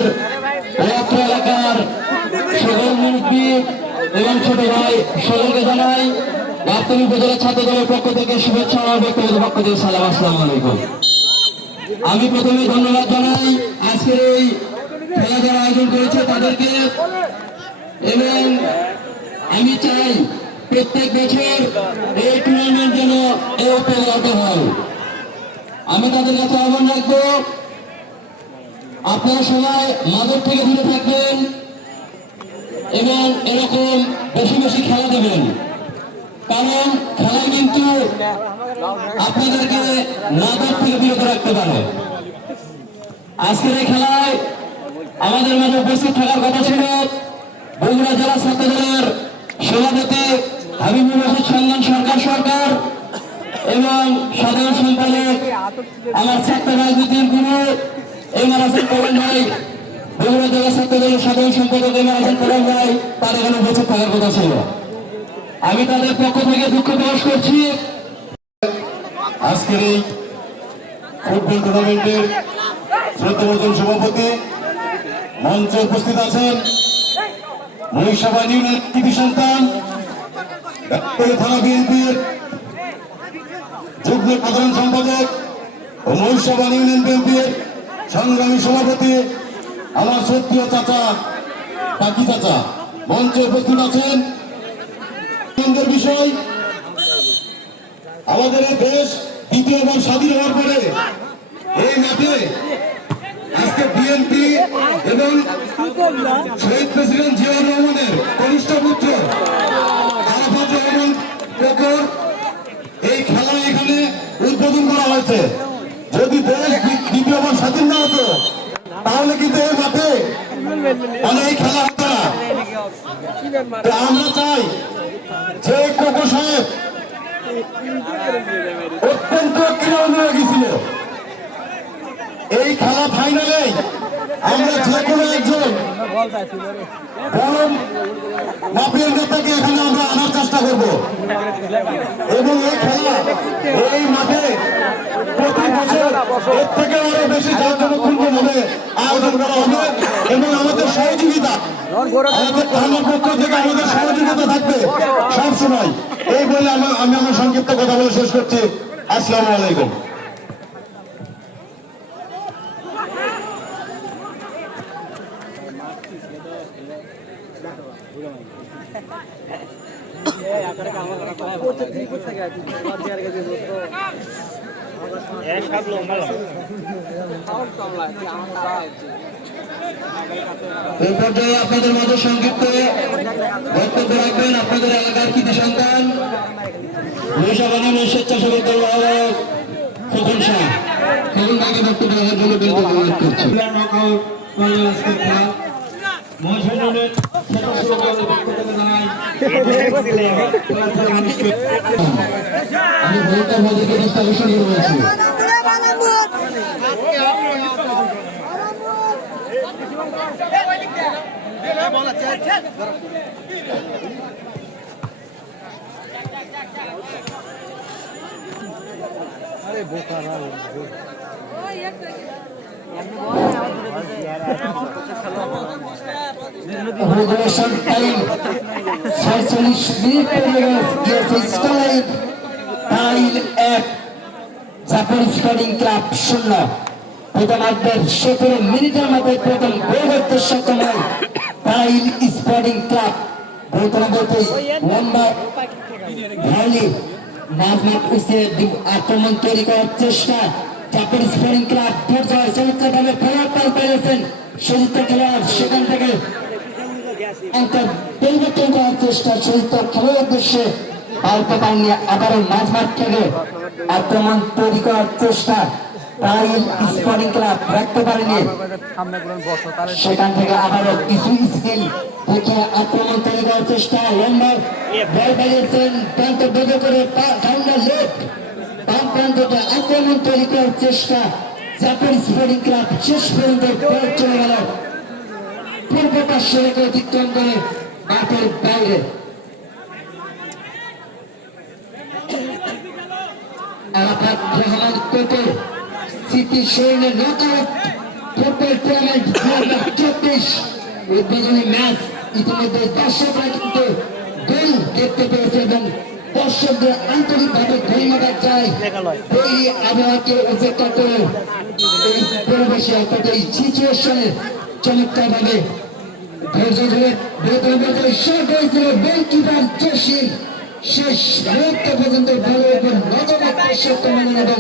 রাত্র এলাকার সকল মুরব্বী এবং ছোট ভাই সকলকে জানাই গাবতলী উপজেলা ছাত্র দলের পক্ষ থেকে শুভেচ্ছা ও ব্যক্তিগত পক্ষ থেকে সালাম, আসসালামু আলাইকুম। আমি প্রথমে ধন্যবাদ জানাই আজকের এই খেলা যারা আয়োজন করেছে তাদেরকে, এবং আমি চাই প্রত্যেক বছর এই টুর্নামেন্ট যেন প্রতিহত হয়। আমি তাদের কাছে আহ্বান রাখবো আপনারা সবাই মাদক থেকে দূরে থাকবেন এবং এরকম বেশি বেশি খেলা দেবেন, কারণ খেলা কিন্তু আপনাদেরকে মাদক থেকে বিরত রাখতে পারে। আজকের এই খেলায় আমাদের মাঝে উপস্থিত থাকার কথা ছিল বগুড়া জেলা ছাত্র দলের সভাপতি হাবিবুর রশিদ সরকার এবং সাধারণ সম্পাদক আমার ছাত্র রাজনীতির গুরু এমআর হাসান পবন ভাই, বগুড়া জেলা ছাত্র দলের সাধারণ সম্পাদক এমআর হাসান পবন ভাই, তার এখানে উপস্থিত থাকার কথা ছিল। আমি তাদের পক্ষ থেকে দুঃখ প্রকাশ করছি। আজকের এই ফুটবল টুর্নামেন্টের শ্রদ্ধাভাজন সভাপতি মঞ্চে উপস্থিত আছেন মহিষাবাদ ইউনিয়নের কৃতি সন্তান থানা বিএনপির যুগ্ম সাধারণ সম্পাদক ও মহিষাবাদ ইউনিয়ন বিএনপির সংগ্রামী সভাপতি আমার শ্রদ্ধেয় চাচা কাকি চাচা মঞ্চে উপস্থিত আছেন। বিষয় আমাদের এই দেশ দ্বিতীয়বার স্বাধীন হওয়ার পরে এই মাঠে আজকে বিএনপি এবং শহীদ প্রেসিডেন্ট জিয়াউর রহমানের কনিষ্ঠ পুত্র আরাফাত রহমান টুকুর এই খেলা এখানে উদ্বোধন করা হয়েছে। যদি দেশ দ্বিতীয়বার স্বাধীন না হতো তাহলে কিন্তু এই মাঠে এই খেলা হতো না। আমরা চাই যে কোকো সাহেব অত্যন্ত ক্রীড়া অনুরাগী ছিল, এই খেলা ফাইনালে আমরা যে কোনো একজন বড় মাপের নেতাকে এখানে আমরা আনার চেষ্টা করব এবং এই খেলা এই মাঠে প্রতি বছর এর থেকে আরো বেশি জাঁকজমকপূর্ণভাবে আয়োজন করা হবে এবং আমাদের সহযোগিতা আমাদের থানার পক্ষ থেকে আমাদের সহযোগিতা থাকবে সবসময়। এই বলে আমি আমার সংক্ষিপ্ত কথা বলে শেষ করছি। আসসালামু আলাইকুম। এক এই পর্যায়ে আপনাদের মধ্যে সংক্ষিপ্ত বক্তব্য রাখবেন আপনাদের এলাকার কৃতি সন্তান মহিষাবানের স্বেচ্ছাসেবক দল আহ্বায়ক খোকন শাহ। খোকন ভাইকে বক্তব্য রাখার জন্য বিনীত অনুরোধ করছি। আমি ভোটার মধ্যে আকর্ষণ করে বলছি রেগুলেশন টাইম ৪৬ মিনিট পরে গেছে score tile ১ Japan Sporting club ০। প্রথমার্ধের ১৭ মিনিটের মধ্যে প্রথম গোল করতে সক্ষম হয় টাইল স্পোর্টিং ক্লাব। প্রথমার্ধেই লম্বা ভ্যালি নাজমাত হোসেন আক্রমণ তৈরি করার চেষ্টা জাপান স্পোর্টিং ক্লাব পর্যায়ে চমৎকারভাবে ফেরার পাস পেয়েছেন সতীর্থ খেলোয়াড়, সেখান থেকে অন্তর পরিবর্তন করার চেষ্টা সতীর্থ খেলোয়াড় উদ্দেশ্যে পাল্টে পাননি। আবারও মাঝমাঠ থেকে আক্রমণ তৈরি করার চেষ্টা টাইল স্পোর্টিং ক্লাব রাখতে পারেনি, সেখান থেকে আবারও কিছু স্কিল দেখে আক্রমণ তৈরি করার চেষ্টা লম্বা বল বাড়িয়েছেন প্রান্ত বেঁধে করে কাউন্টার লেফট বাম প্রান্ততে আক্রমণ তৈরি করার চেষ্টা জাপান স্পোর্টিং ক্লাব শেষ পর্যন্ত বল চলে গেল পূর্ব পার্শ্ব রেখে অতিক্রম করে মাঠের বাইরে। আরাফাত রহমান কোকর স্মৃতি শরীরে নকআউট ফুটবল টুর্নামেন্ট ২০২৪ উদ্বোধনী ম্যাচ ইতিমধ্যে দর্শকরা কিন্তু গোল দেখতে পেয়েছে এবং দর্শকদের আন্তরিকভাবে ধন্যবাদ চাই। এই আবহাওয়াকে উপেক্ষা করে এই পরিবেশে অর্থাৎ এই সিচুয়েশনে চমৎকারভাবে ধৈর্য ধরে বেতন শট হয়েছিল গোলকিপার জসিম শেষ মুহূর্ত পর্যন্ত বলের উপর নজর রাখতে সক্ষম হলেন এবং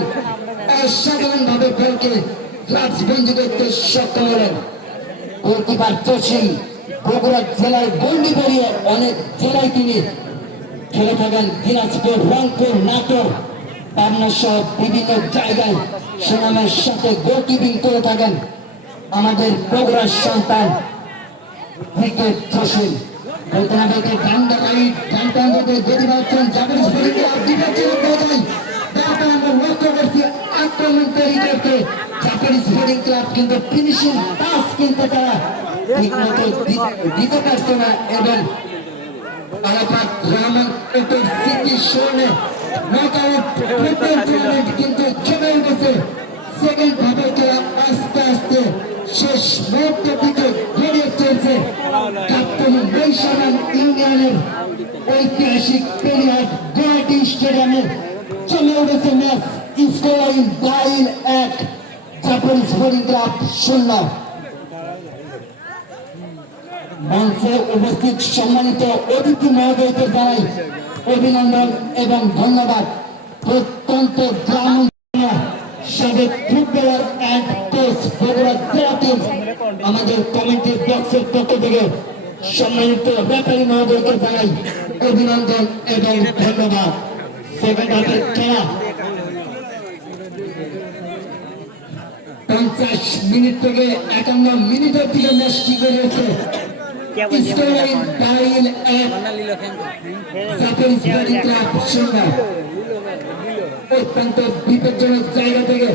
অসাধারণভাবে বলকে ফ্লাক্স বন্ধ করতে সক্ষম হলেন গোলকিপার জসিম। বগুড়া জেলায় গন্ডি পেরিয়ে অনেক জেলায় তিনি খেলে থাকেন, দিনাজপুর, রংপুর, নাটোর, পাবনা সহ বিভিন্ন জায়গায় সুনামের সাথে গোলকিপিং করে থাকেন আমাদের বগুড়ার সন্তান ক্রিকেট জসিম। আক্রমণ তৈরি করতে জাপান স্পোর্টিং ক্লাব কিন্তু ফিনিশিং পাস কিন্তু তারা ঠিকমতো দিতে পারছে না এবং আরাফাত রহমান কোকর স্মৃতি স্মরণে নকআউট ফুটবল টুর্নামেন্ট কিন্তু জমে উঠেছে। সেকেন্ড ভাবে খেলা আস্তে আস্তে শেষ মুহূর্তের দিকে গড়িয়ে চলছে ক্যাপ্টেন বৈশাখান ইউনিয়নের ঐতিহাসিক পেরিয়ার গুয়াহাটি স্টেডিয়ামে জমে উঠেছে match. Score line tile ১ Japan Sporting club ০। মঞ্চে উপস্থিত সম্মানিত অতিথি মহোদয়কে জানাই অভিনন্দন এবং ধন্যবাদ। প্রত্যন্ত গ্রাম সাবেক ফুটবলার অ্যান্ড কোচ বগুড়া জেলা টিম আমাদের কমিটির বক্সের পক্ষ থেকে সম্মানিত ব্যাপারী মহোদয়কে জানাই অভিনন্দন এবং ধন্যবাদ। সেকেন্ড হাফের খেলা ৫০ মিনিট থেকে ৫১ মিনিটের দিকে ম্যাচ ঠিক হয়েছে। Score line tile ১ Japan Sporting club ০। অত্যন্ত বিপজ্জনক জায়গা থেকে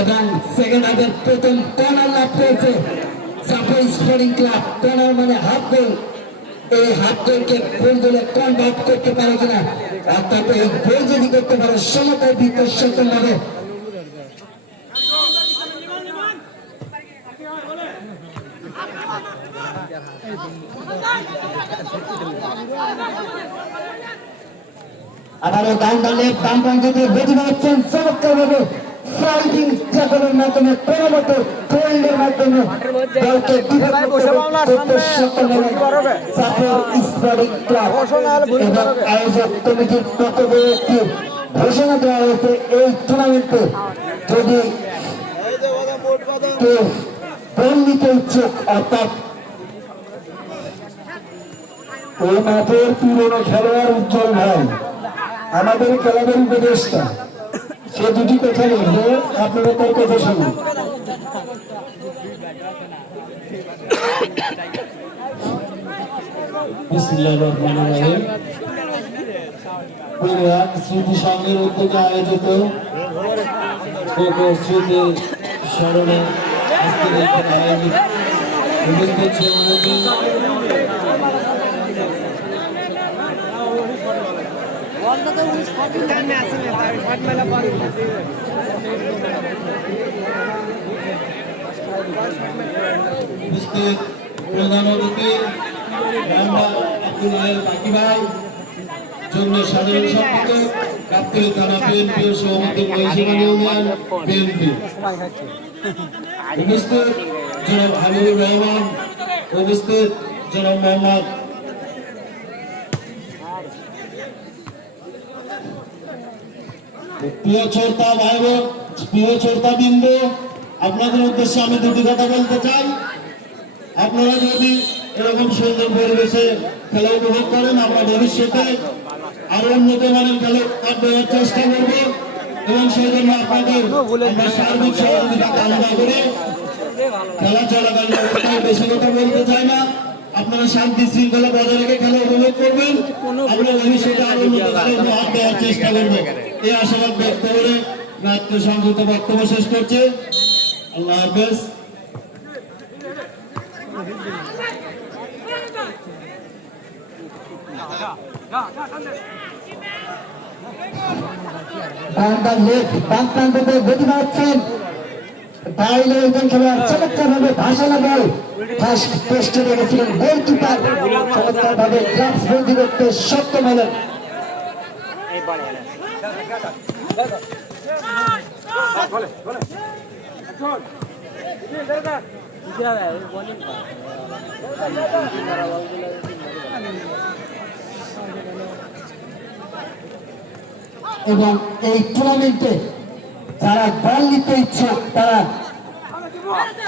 এবং সেকেন্ড হাফের প্রথম কর্নার লাভ করেছে জাপান স্পোর্টিং ক্লাব। কর্নার মানে হাফ গোল, এই হাফ গোলকে গোল গোলে কনভার্ট করতে পারে কিনা, অর্থাৎ এই গোল যদি করতে পারে সমতার ভিতর সক্ষম হবে। আবারও গান্ডালে বাম প্রান্তে বেঁধে পাচ্ছেন চমৎকারভাবে ফ্লাইটিং ট্যাকলের মাধ্যমে পরবর্ত গোলের মাধ্যমে দলকে করতে সক্ষম হলেন জাপান স্পোর্টিং ক্লাব এবং আয়োজক কমিটির পক্ষ থেকে একটি ঘোষণা দেওয়া হয়েছে এই টুর্নামেন্টে যদি কেউ গোল নিতে ইচ্ছুক, অর্থাৎ এই মাঠের পুরনো খেলোয়াড় উজ্জ্বল ভাই আমাদের খেলাদের উপদেষ্টা, সে দুটি কথা বলবে, আপনারা তার কথা শুনুন। বিসমিল্লাহির রহমানির রহিম। পুরুলিয়া স্মৃতি সংঘের উদ্যোগে আয়োজিত স্মৃতি স্মরণে আজকের এই খেলা আয়োজিত উপস্থিত ছিলেন উপস্থিত প্রধান অতিথি বাকি ভাই, যুগ্ম সাধারণ সম্পাদক গাবতলী থানা বিএনপি সভাপতি মহিষাবাড়ি ইউনিয়ন বিএনপি, উপস্থিত জনাব হাবিবুর রহমান, উপস্থিত জনাব মোহাম্মদ প্রিয় শ্রোতা ভাই বোন, প্রিয় শ্রোতা বিন্দু, আপনাদের উদ্দেশ্যে আমি দুটি কথা বলতে চাই। আপনারা যদি এরকম সুন্দর পরিবেশে খেলা উপভোগ করেন, আমরা ভবিষ্যতে আরো উন্নত মানের খেলা দেওয়ার চেষ্টা করব এবং সেই জন্য আপনাদের আমরা সার্বিক সহযোগিতা কামনা করে খেলা চলাকালীন অবস্থায় বেশি কথা বলতে চাই না। আপনারা শান্তি শৃঙ্খলা বজায় রেখে খেলা উপভোগ করবেন, আমরা ভবিষ্যতে আরো উন্নত মানের উপহার দেওয়ার চেষ্টা করবো, এই আশাবাদ ব্যক্ত করে রাত্রে সংযুক্ত বক্তব্য শেষ করছে। আল্লাহ হাফেজ। বাম প্রান্ততে গতি পাচ্ছেন বাইরে একজন খেলোয়াড় চমৎকার ভাবে ভাষানা বল ফার্স্ট পোস্টে রেখেছিলেন গোলকিপার, চমৎকার ভাবে গ্লাভস বন্দি করতে সক্ষম হলেন। এবং এই টুর্নামেন্টে যারা দল নিতে ইচ্ছুক তারা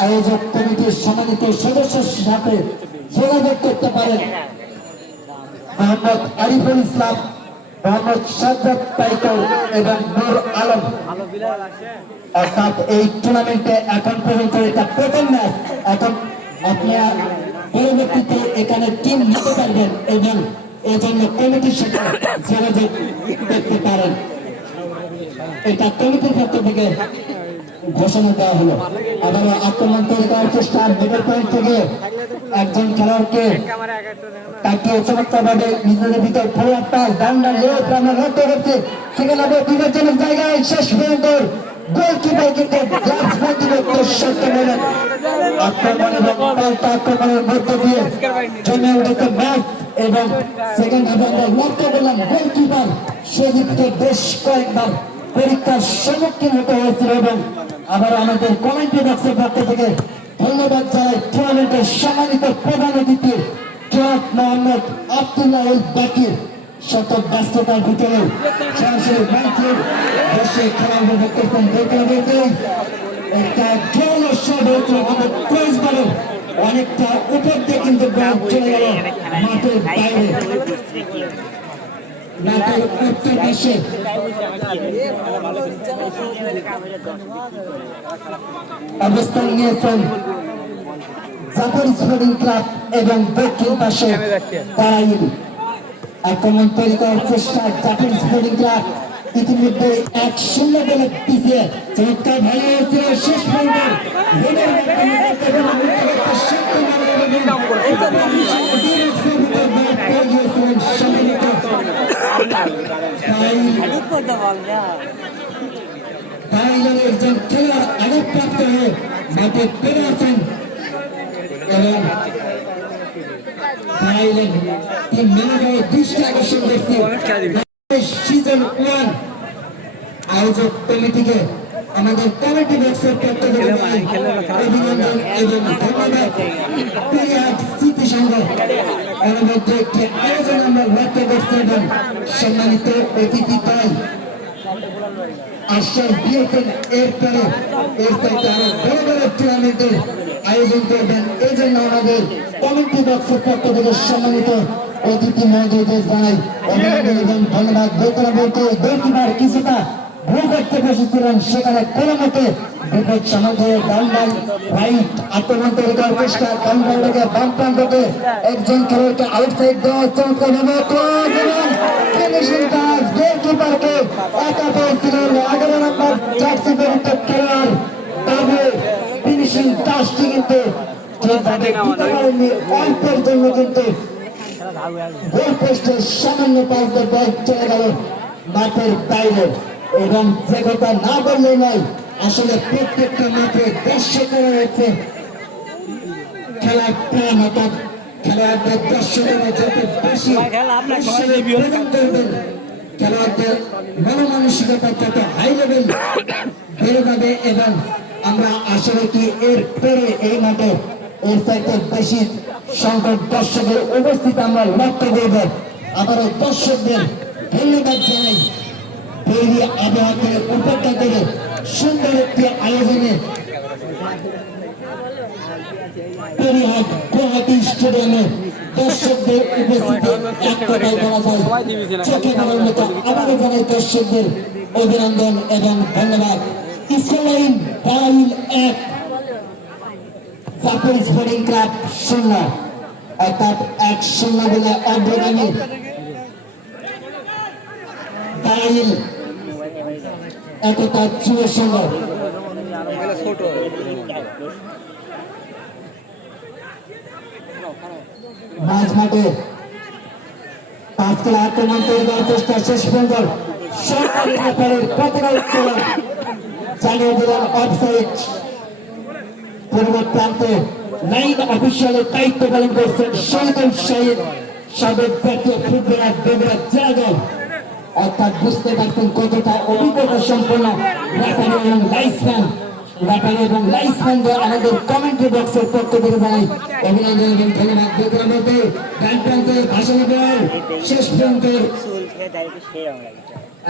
আয়োজক কমিটির সম্মানিত সদস্যের সাথে যোগাযোগ করতে পারেন। মোহাম্মদ আরিফুল ইসলাম, মোহাম্মদ সাজ্জাদ পাইকার এবং নূর আলম। অর্থাৎ এই টুর্নামেন্টে এখন পর্যন্ত এটা প্রথম ম্যাচ। এখন আপনারা পরবর্তীতে এখানে টিম নিতে পারবেন এবং এই জন্য কমিটির সাথে যোগাযোগ করতে পারেন। এটা কমিটির পক্ষ থেকে ঘোষণা দেওয়া হলো। আবার আক্রমণ তৈরি করার চেষ্টা মিডল পয়েন্ট থেকে একজন খেলোয়াড়কে তাকে চমৎকার ভাবে নিজেদের ভিতর ফরওয়ার্ড পাস ডান্ডা লেট আমরা লক্ষ্য করছি। সেখানে বিপজ্জনক জায়গায় শেষ পর্যন্ত গোলকিপার কিন্তু গ্লাভস বন্দি করতে সক্ষম হলেন। আক্রমণ এবং পাল্টা আক্রমণের মধ্য দিয়ে জমে উঠেছে ম্যাচ এবং সেকেন্ড হাফে আমরা লক্ষ্য করলাম গোলকিপার সজিবকে বেশ কয়েকবার পরীক্ষার সম্মুখীন হতে হয়েছিল এবং আবার আমাদের কমেন্ট্রি বক্সের পক্ষ থেকে ধন্যবাদ জানাই টুর্নামেন্টের সম্মানিত প্রধান অতিথি জনাব মোহাম্মদ আব্দুল্লাহ বাকির। শত ব্যস্ততার ভিতরে সরাসরি মঞ্চের বসে খেলা উপভোগ করতেন। বলতে বলতে একটা জোরালো শট হয়েছিল আমাদের ক্রস বলের অনেকটা উপর দিয়ে কিন্তু বল চলে গেল মাঠের বাইরে। মাঠের উত্তর পাশে অবস্থান নিয়েছেন জাফর স্পোর্টিং ক্লাব এবং দক্ষিণ পাশে তারাইল। আক্রমণ তৈরি করার চেষ্টা জাফর স্পোর্টিং ক্লাব ইতিমধ্যে 1-0 গোলে পিছিয়ে চমৎকার ভালো হয়েছে শেষ পর্যন্ত একজন খেলোয়াড় আঘাতপ্রাপ্ত হয়ে মাঠে পেরে আছেন এবং টিম ম্যানেজারের দৃষ্টি আকর্ষণ করছে সিজন 1 আয়োজক কমিটিকে আমাদের কমিটি বক্সের পক্ষ থেকে অভিনন্দন এবং ধন্যবাদ। পেরিয়াট স্মৃতি সংঘ অনবদ্য একটি আয়োজন আমরা লক্ষ্য করছি এবং সম্মানিত অতিথি তাই আশ্বাস দিয়েছেন এরপরে এর চাইতে আরো বড় বড় টুর্নামেন্টের আয়োজন করবেন। এই জন্য আমাদের কমিটি বক্সের পক্ষ থেকে সম্মানিত অতিথি মহোদয়দের জানাই অভিনন্দন এবং ধন্যবাদ। গোলকিপার বলতে গোলকিপার কিছুটা ভুল করতে বসেছিলেন, সেখানে কোনো মতে বিপদ সামগ্রী ডান ডান রাইট আক্রমণ তৈরি করার চেষ্টা, ডান ডানকে বাম প্রান্তকে একজন খেলোয়াড়কে আউটসাইড দেওয়া চমৎকারভাবে ক্রস এবং ফিনিশিং কাজ। গোলকিপারকে একা পেয়েছিলেন 11 নম্বর জার্সি পরিহিত খেলোয়াড় তবে ফিনিশিং কাজটি কিন্তু ঠিকভাবে দিতে পারেননি। অল্পের জন্য কিন্তু গোল পোস্টের সামান্য পাশ দিয়ে বল চলে গেল মাঠের বাইরে। এবং যে কথা না বললে নয়, আসলে প্রত্যেকটা মাঠে দর্শক করা হচ্ছে খেলার প্রাণ, অর্থাৎ খেলোয়াড়দের দর্শকেরা যত বেশি প্রদান করবেন খেলোয়াড়দের মনোমানসিকতা তত হাই লেভেল বেড়ে যাবে। এবং আমরা আসলে কি এর পরে এই মাঠে এর চাইতে বেশি সংখ্যক দর্শকের উপস্থিতি আমরা লক্ষ্য করব। আবারও দর্শকদের ধন্যবাদ জানাই। তৈরি আবহাওয়াকে উপেক্ষা করে সুন্দর একটি আয়োজনে পেরিহাট গুয়াহাটি স্টেডিয়ামে দর্শকদের উপস্থিতি এক কথায় বলা যায় চোখে পড়ার মতো। আবারও জানাই দর্শকদের অভিনন্দন এবং ধন্যবাদ। স্কোরলাইন টাইল 1 জাফর স্পোর্টিং ক্লাব 0, অর্থাৎ 1-0 বলে অগ্রগামী টাইল একতা চুয়ের সঙ্গে। মাঝ মাঠে পাঁচ খেলা আক্রমণ তৈরি করার চেষ্টা, শেষ পর্যন্ত সরকারি ব্যাপারের পতাকা উত্তোলন জানিয়ে দিলেন অফসাইড। পূর্ব প্রান্তে লাইন অফিসিয়ালের দায়িত্ব পালন করছেন শহীদুল শাহিদ, সাবেক জাতীয় ফুটবলার বেগরা জাগল। অর্থাৎ বুঝতে পারছেন কতটা অভিজ্ঞতা সম্পন্ন রেফারি এবং লাইসম্যান। রেফারি এবং লাইসম্যানদের আমাদের কমেন্ট্রি বক্সের পক্ষ থেকে জানাই অভিনন্দন এবং ধন্যবাদ। বেগরা মধ্যে ডান প্রান্তে ভাষণে বল, শেষ প্রান্তে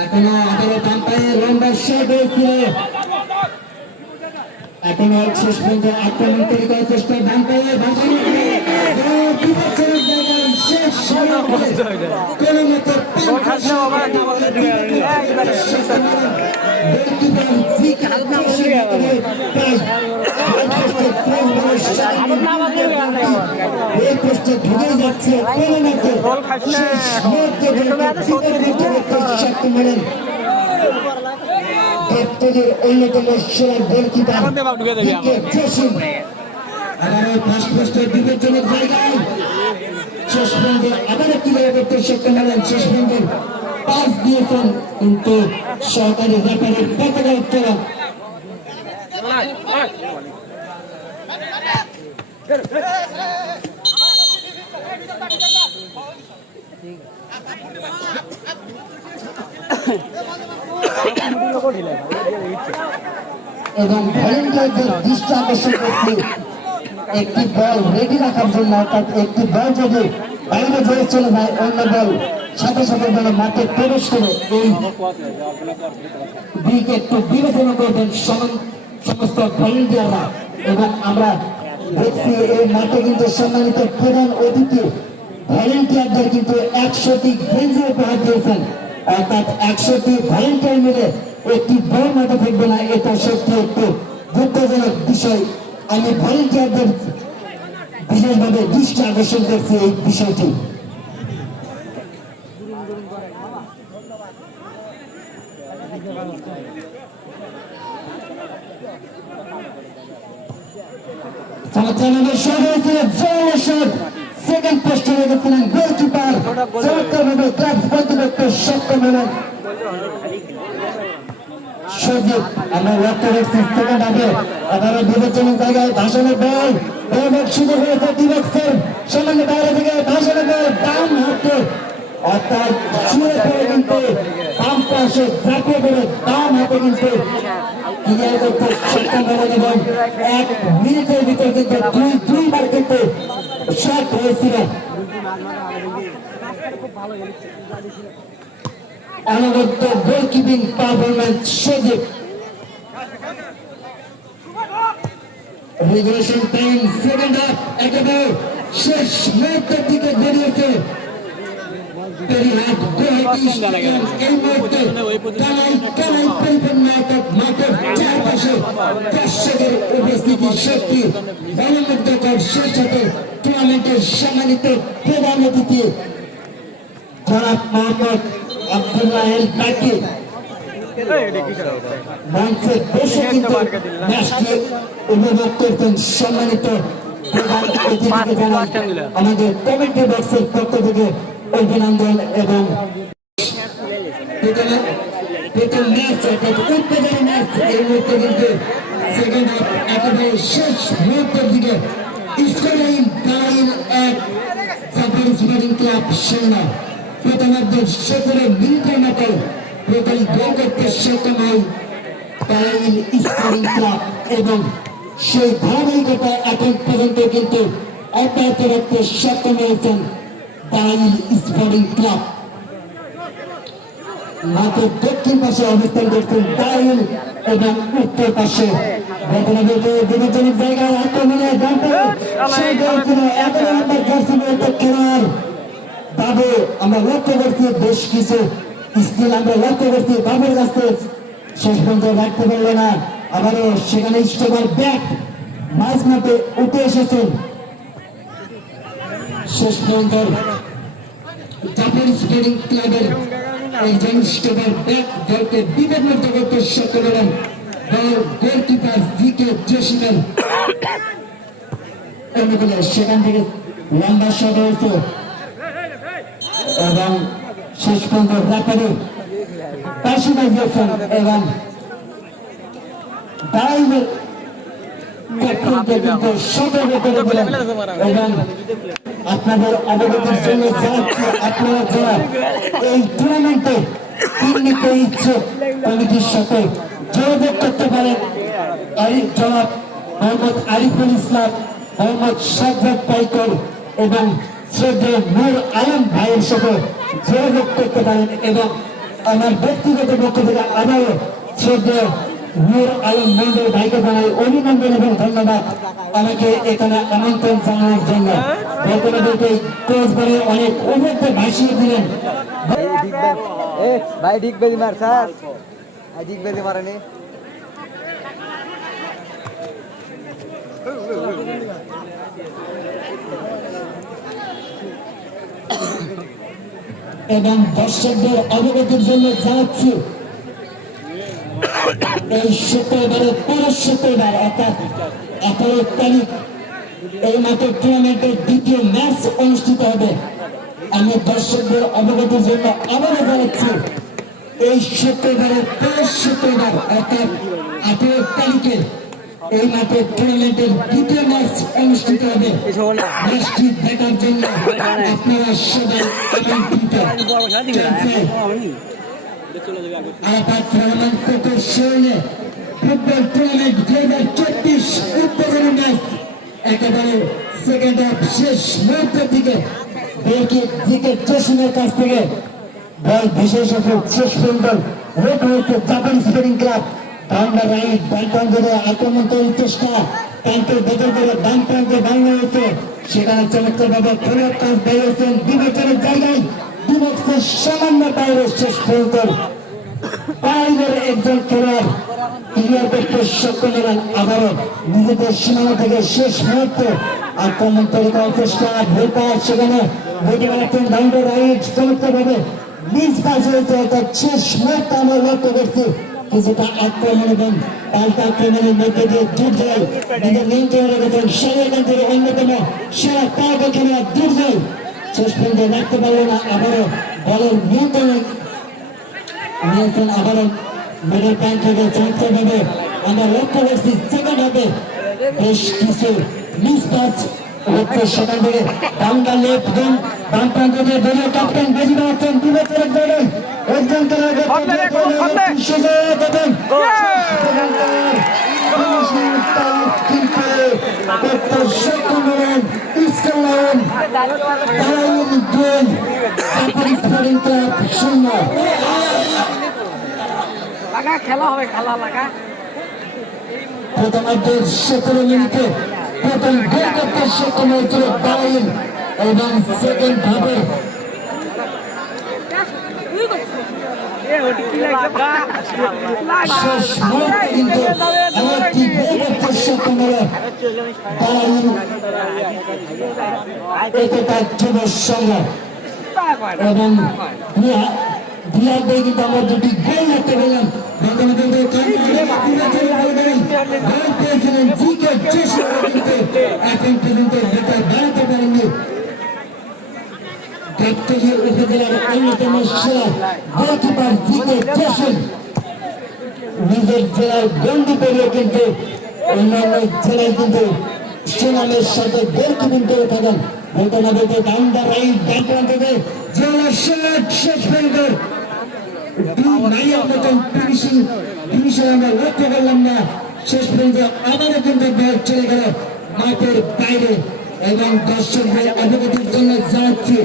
এখনো আবারও ডান পায়ে লম্বা শট হয়েছিল। এখনো শেষ পর্যন্ত আক্রমণ তৈরি করার চেষ্টা, ডান পায়ে ভাষণে বিপজ্জনক জায়গায় শেষ সময় কোনো মতো অন্যতম সেরা গোলকিপার বিপজ্জনক জায়গায় শেষ পর্যন্ত আবার একটি গোল করতে সক্ষম হলেন। শেষ পর্যন্ত পাস দিয়েছেন কিন্তু সরকারি রেফারির পতাকা উত্তোলন। এবং ভলেন্টিয়ারদের দৃষ্টি আকর্ষণ করতে একটি বল রেডি রাখার জন্য, অর্থাৎ একটি বল যদি বাইরে যেয়ে চলে যায় অন্য বল সাথে সাথে যেন মাঠে প্রবেশ করে এই দিক একটু বিবেচনা করবেন সমস্ত ভলেন্টিয়াররা। এবং আমরা দেখছি এই মাঠে কিন্তু সম্মানিত প্রধান অতিথি ভলেন্টিয়ারদের কিন্তু 100টি গেঞ্জি উপহার দিয়েছেন। অর্থাৎ 100টি ভলেন্টিয়ার মিলে একটি বল মাঠে থাকবে না, এটা সত্যি একটু দুঃখজনক বিষয়। আমি ভলেন্টিয়ারদের বিশেষভাবে দৃষ্টি আকর্ষণ করছি এই বিষয়টি। সেকেন্ড পোস্টে রেখেছিলেন গোলকিপার, চমৎকারভাবে ক্লাব কর্তৃপক্ষ সক্ষম হলেন সজীব। আমরা লক্ষ্য রাখছি সেকেন্ড হাফে আবারও বিবেচনার জায়গায় ভাষণের বল সুযোগ হয়েছে ডিবক্সের সামান্য বাইরে থেকে ভাষণের বল ডান হাতে, অর্থাৎ ছুঁড়ে পড়ে কিন্তু বাম পাশে ঝাঁপিয়ে পড়ে ডান হাতে কিন্তু ক্লিয়ার করতে সক্ষম হলেন। এবং 1 মিনিটের ভিতর কিন্তু দুইবার কিন্তু শট হয়েছিল। অনবদ্য গোলকিপিং পারফরমেন্স সজীব। রেগুলেশন টাইম সেকেন্ড হাফ একেবারে শেষ মুহূর্তের দিকে গড়িয়েছে পেরিহাট গুয়াহাটি স্টেডিয়াম। এই মুহূর্তে কানাই কানাই পরিপূর্ণ মাঠের চারপাশে দর্শকের উপস্থিতি সত্যি মনোমুগ্ধকর। সেই সাথে টুর্নামেন্টের সম্মানিত প্রধান অতিথি জনাব মোহাম্মদ আব্দুল্লাহ এল বাকি মঞ্চে বসে কিন্তু ম্যাচটি উপভোগ করতেন। সম্মানিত প্রধান অতিথিকে জানান আমাদের কমিটি বক্সের পক্ষ থেকে অভিনন্দন। এবং প্রথম ম্যাচ অর্থাৎ উদ্বোধনী ম্যাচ এই মুহূর্তে কিন্তু সেকেন্ড হাফ একেবারে শেষ মুহূর্তের দিকে স্কোরলাইন দাঁড়াইল 1 জাপান স্পোর্টিং ক্লাব 0। প্রথমার্ধের 17 মিনিটের মতো প্রথম গোল করতে সক্ষম হয় দাঁড়াইল স্পোর্টিং ক্লাব এবং সেই ধারাবাহিকতা এখন পর্যন্ত কিন্তু অব্যাহত রাখতে সক্ষম হয়েছেন দাঁড়াইল স্পোর্টিং ক্লাব। মাঠের দক্ষিণ পাশে অবস্থান করছেন দাঁড়াইল এবং উত্তর পাশে বর্তমানে বিপজ্জনক জায়গায় আক্রমণে খেলোয়াড় বাবু আমরা লক্ষ্য করছি, বেশ কিছু স্কিল আমরা লক্ষ্য করছি বাবুর কাছে শেষ পর্যন্ত রাখতে পারলো না। আবারও সেখানে স্টোভার ব্যাক মাঝ মাঠে উঠে এসেছেন। শেষ পর্যন্ত জাপান স্পোর্টিং ক্লাবের একজন স্টোভার ব্যাক দলকে বিপদমুক্ত করতে সক্ষম হলেন গোলকিপার ভিকে জসিমের অনুকূলে। সেখান থেকে লম্বা শট হয়েছে এবং শেষ পর্যন্ত রেফারি পাশে দিয়েছেন এবং দাঁড়াইলের ক্যাপ্টেনকে কিন্তু সতর্ক করে দিলেন। এবং আপনাদের অবগতির জন্য জানাচ্ছি, আপনারা যারা এই টুর্নামেন্টে টিম নিতে ইচ্ছুক কমিটির সাথে যোগাযোগ করতে পারেন। জনাব মোহাম্মদ আরিফুল ইসলাম, মোহাম্মদ সাজ্জাদ পাইকর এবং শ্রদ্ধেয় নূর আলম ভাইয়ের সাথে যোগাযোগ করতে পারেন। এবং আমার ব্যক্তিগত পক্ষ থেকে আবারও শ্রদ্ধেয় নূর আলম মন্ডল ভাইকে জানাই অভিনন্দন এবং ধন্যবাদ আমাকে এখানে আমন্ত্রণ জানানোর জন্য। বর্তমানে বলতে কোচবারে অনেক অভিজ্ঞ ভাষিয়ে দিলেন। ভাই ঠিক বেদি মার স্যার, ঠিক বেদি মারেনি। এবং দর্শকদের অবগতির জন্য জানাচ্ছি এই শুক্রবারে পরের শুক্রবার অর্থাৎ 18 তারিখ এই মাঠে টুর্নামেন্টের দ্বিতীয় ম্যাচ অনুষ্ঠিত হবে। আমি দর্শকদের অবগতির জন্য আবারও জানাচ্ছি এই শুক্রবারে পরের শুক্রবার অর্থাৎ 18 তারিখে এই মাঠে টুর্নামেন্টের দ্বিতীয় ম্যাচ অনুষ্ঠিত হবে। ম্যাচটি দেখার জন্য আপনারা সবাই আমন্ত্রিত। আরাফাত রহমান কোকোর শৈলে ফুটবল টুর্নামেন্ট 2024 উদ্বোধনী ম্যাচ একেবারে সেকেন্ড হাফ শেষ মুহূর্তের দিকে ভিকে জসিমের কাছ থেকে বল বিশেষ শেষ পর্যন্ত রেড হয়েছে Japar Sporting Club. Bangla right ডান প্রান্তে আক্রমণ করার চেষ্টা, প্রান্তের বদল করে ডান প্রান্তে বাংলা হয়েছে, সেখানে চমৎকার ভাবে খেলার কাজ বেরিয়েছেন বিবেচনের জায়গায় বিভক্তের সামান্য বাইরে শেষ পর্যন্ত বাইরের একজন খেলোয়াড় ক্লিয়ার করতে সক্ষম হলেন। আবারও নিজেদের সীমানা থেকে শেষ মুহূর্তে আক্রমণ তৈরি করার চেষ্টা, ভোটার সেখানে বডি বানাচ্ছেন ডাউন্ডে রাইট চমৎকার ভাবে মিস পাস হয়েছে। অর্থাৎ শেষ মুহূর্তে আমরা লক্ষ্য করছি কিছুটা আক্রমণ এবং পাল্টা আক্রমণের মধ্যে দিয়ে দুর্জয় নিজের নিয়ন্ত্রণে রেখেছেন ষড়যন্ত্রের অন্যতম সেরা পাল্টা খেলোয়াড় দুর্জয় শেষ পর্যন্ত রাখতে পারল না। আবারও বলের নিয়ন্ত্রণে নিয়েছেন। আবারও মিডল পয়েন্ট থেকে চমৎকার ভাবে আমরা লক্ষ্য করছি সেকেন্ড হাফে বেশ কিছু মিস পাস হচ্ছে। সেখান থেকে বাংলা লেফট গেম বাম প্রান্ত দিয়ে দলীয় ক্যাপ্টেন বেজি বানাচ্ছেন বিবেচনের জায়গায় একজন খেলোয়াড় দেবেন সক্ষম হলেন ইসলাম জাপান স্পোর্টিং ক্লাব 0। খেলা হবে, খেলা লাগা। প্রথমার্ধের 17 মিনিটে প্রথম গোল করতে সক্ষম হয়েছিল দালাইল এবং সেকেন্ড হাফে শেষ মুহূর্তে কিন্তু আরেকটি গোল করতে সক্ষম হলো দালাইল। এতে তার যুব সংঘ এবং বিহারে কিন্তু আমরা দুটি গোল করতে পেলাম। এখন পর্যন্ত ভেতর বেড়াতে পারেননি গাবতলী উপজেলার অন্যতম সেরা গোলকিপার জিকে জেসন নিজের জেলার গন্ডি পেরিয়ে কিন্তু অন্যান্য জেলায় কিন্তু সুনামের সাথে গোলকিপিং করে থাকেন। বলতে না বলতে ডান দা রাইট ডান প্রান্তে জেলা শেষ পর্যন্ত মাইয়ার মতন ফিনিশিং আমরা লক্ষ্য করলাম না। শেষ পর্যন্ত আবারও কিন্তু বল চলে গেল মাঠের বাইরে এবং দর্শকদের অবগতির জন্য জানাচ্ছি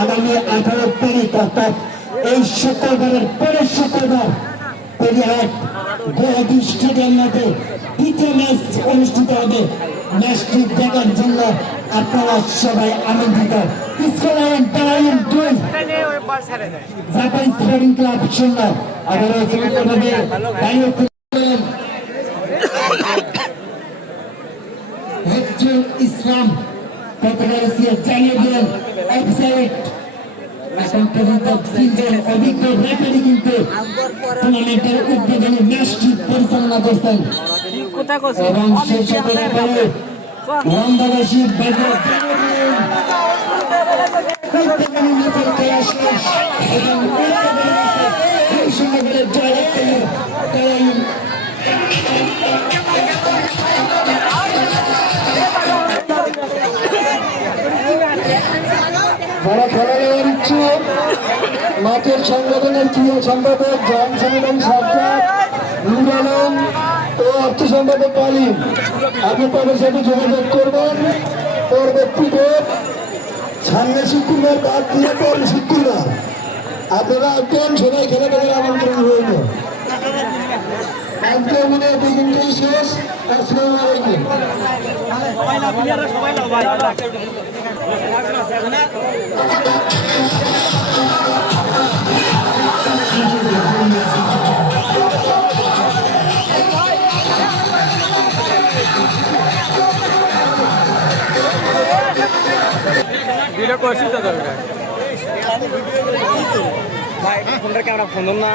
আগামী 18 তারিখ অর্থাৎ এই শুক্রবারের পরের শুক্রবার পেরিয়াহাট গুয়াহাটি স্টেডিয়াম মাঠে দ্বিতীয় ম্যাচ অনুষ্ঠিত হবে। ম্যাচটি দেখার জন্য আপনারা সবাই আমন্ত্রিত। Japan Sporting club 0। আবারও ইসলাম জানিয়ে দিলেন অফসাইড। এখন পর্যন্ত 3 জন অভিজ্ঞ রেফারি কিন্তু টুর্নামেন্টের উদ্বোধনী ম্যাচটি পরিচালনা করছেন এবং সেই সাথে রেফারি রংবাসী বাজার যারা খেলা নেওয়ার ইচ্ছুক মাঠের সংগঠনের ক্রিয়া সম্পাদক জয়েন্ট সম্মেলন সাজ্জাদ, নুর আলম ও অর্থ সম্পাদক কালিম, আপনি তাদের সাথে যোগাযোগ করবেন। পরবর্তীতে সামনে শুক্রবার বাদ দিয়ে পর শুক্রবার আপনারা একদম সবাই খেলা দেখার আমন্ত্রণ রইল। আজকে আমাদের দুদিনটাই শেষ। আসসালামু আলাইকুম। ভাই ফোনটা ক্যামেরা ফোন না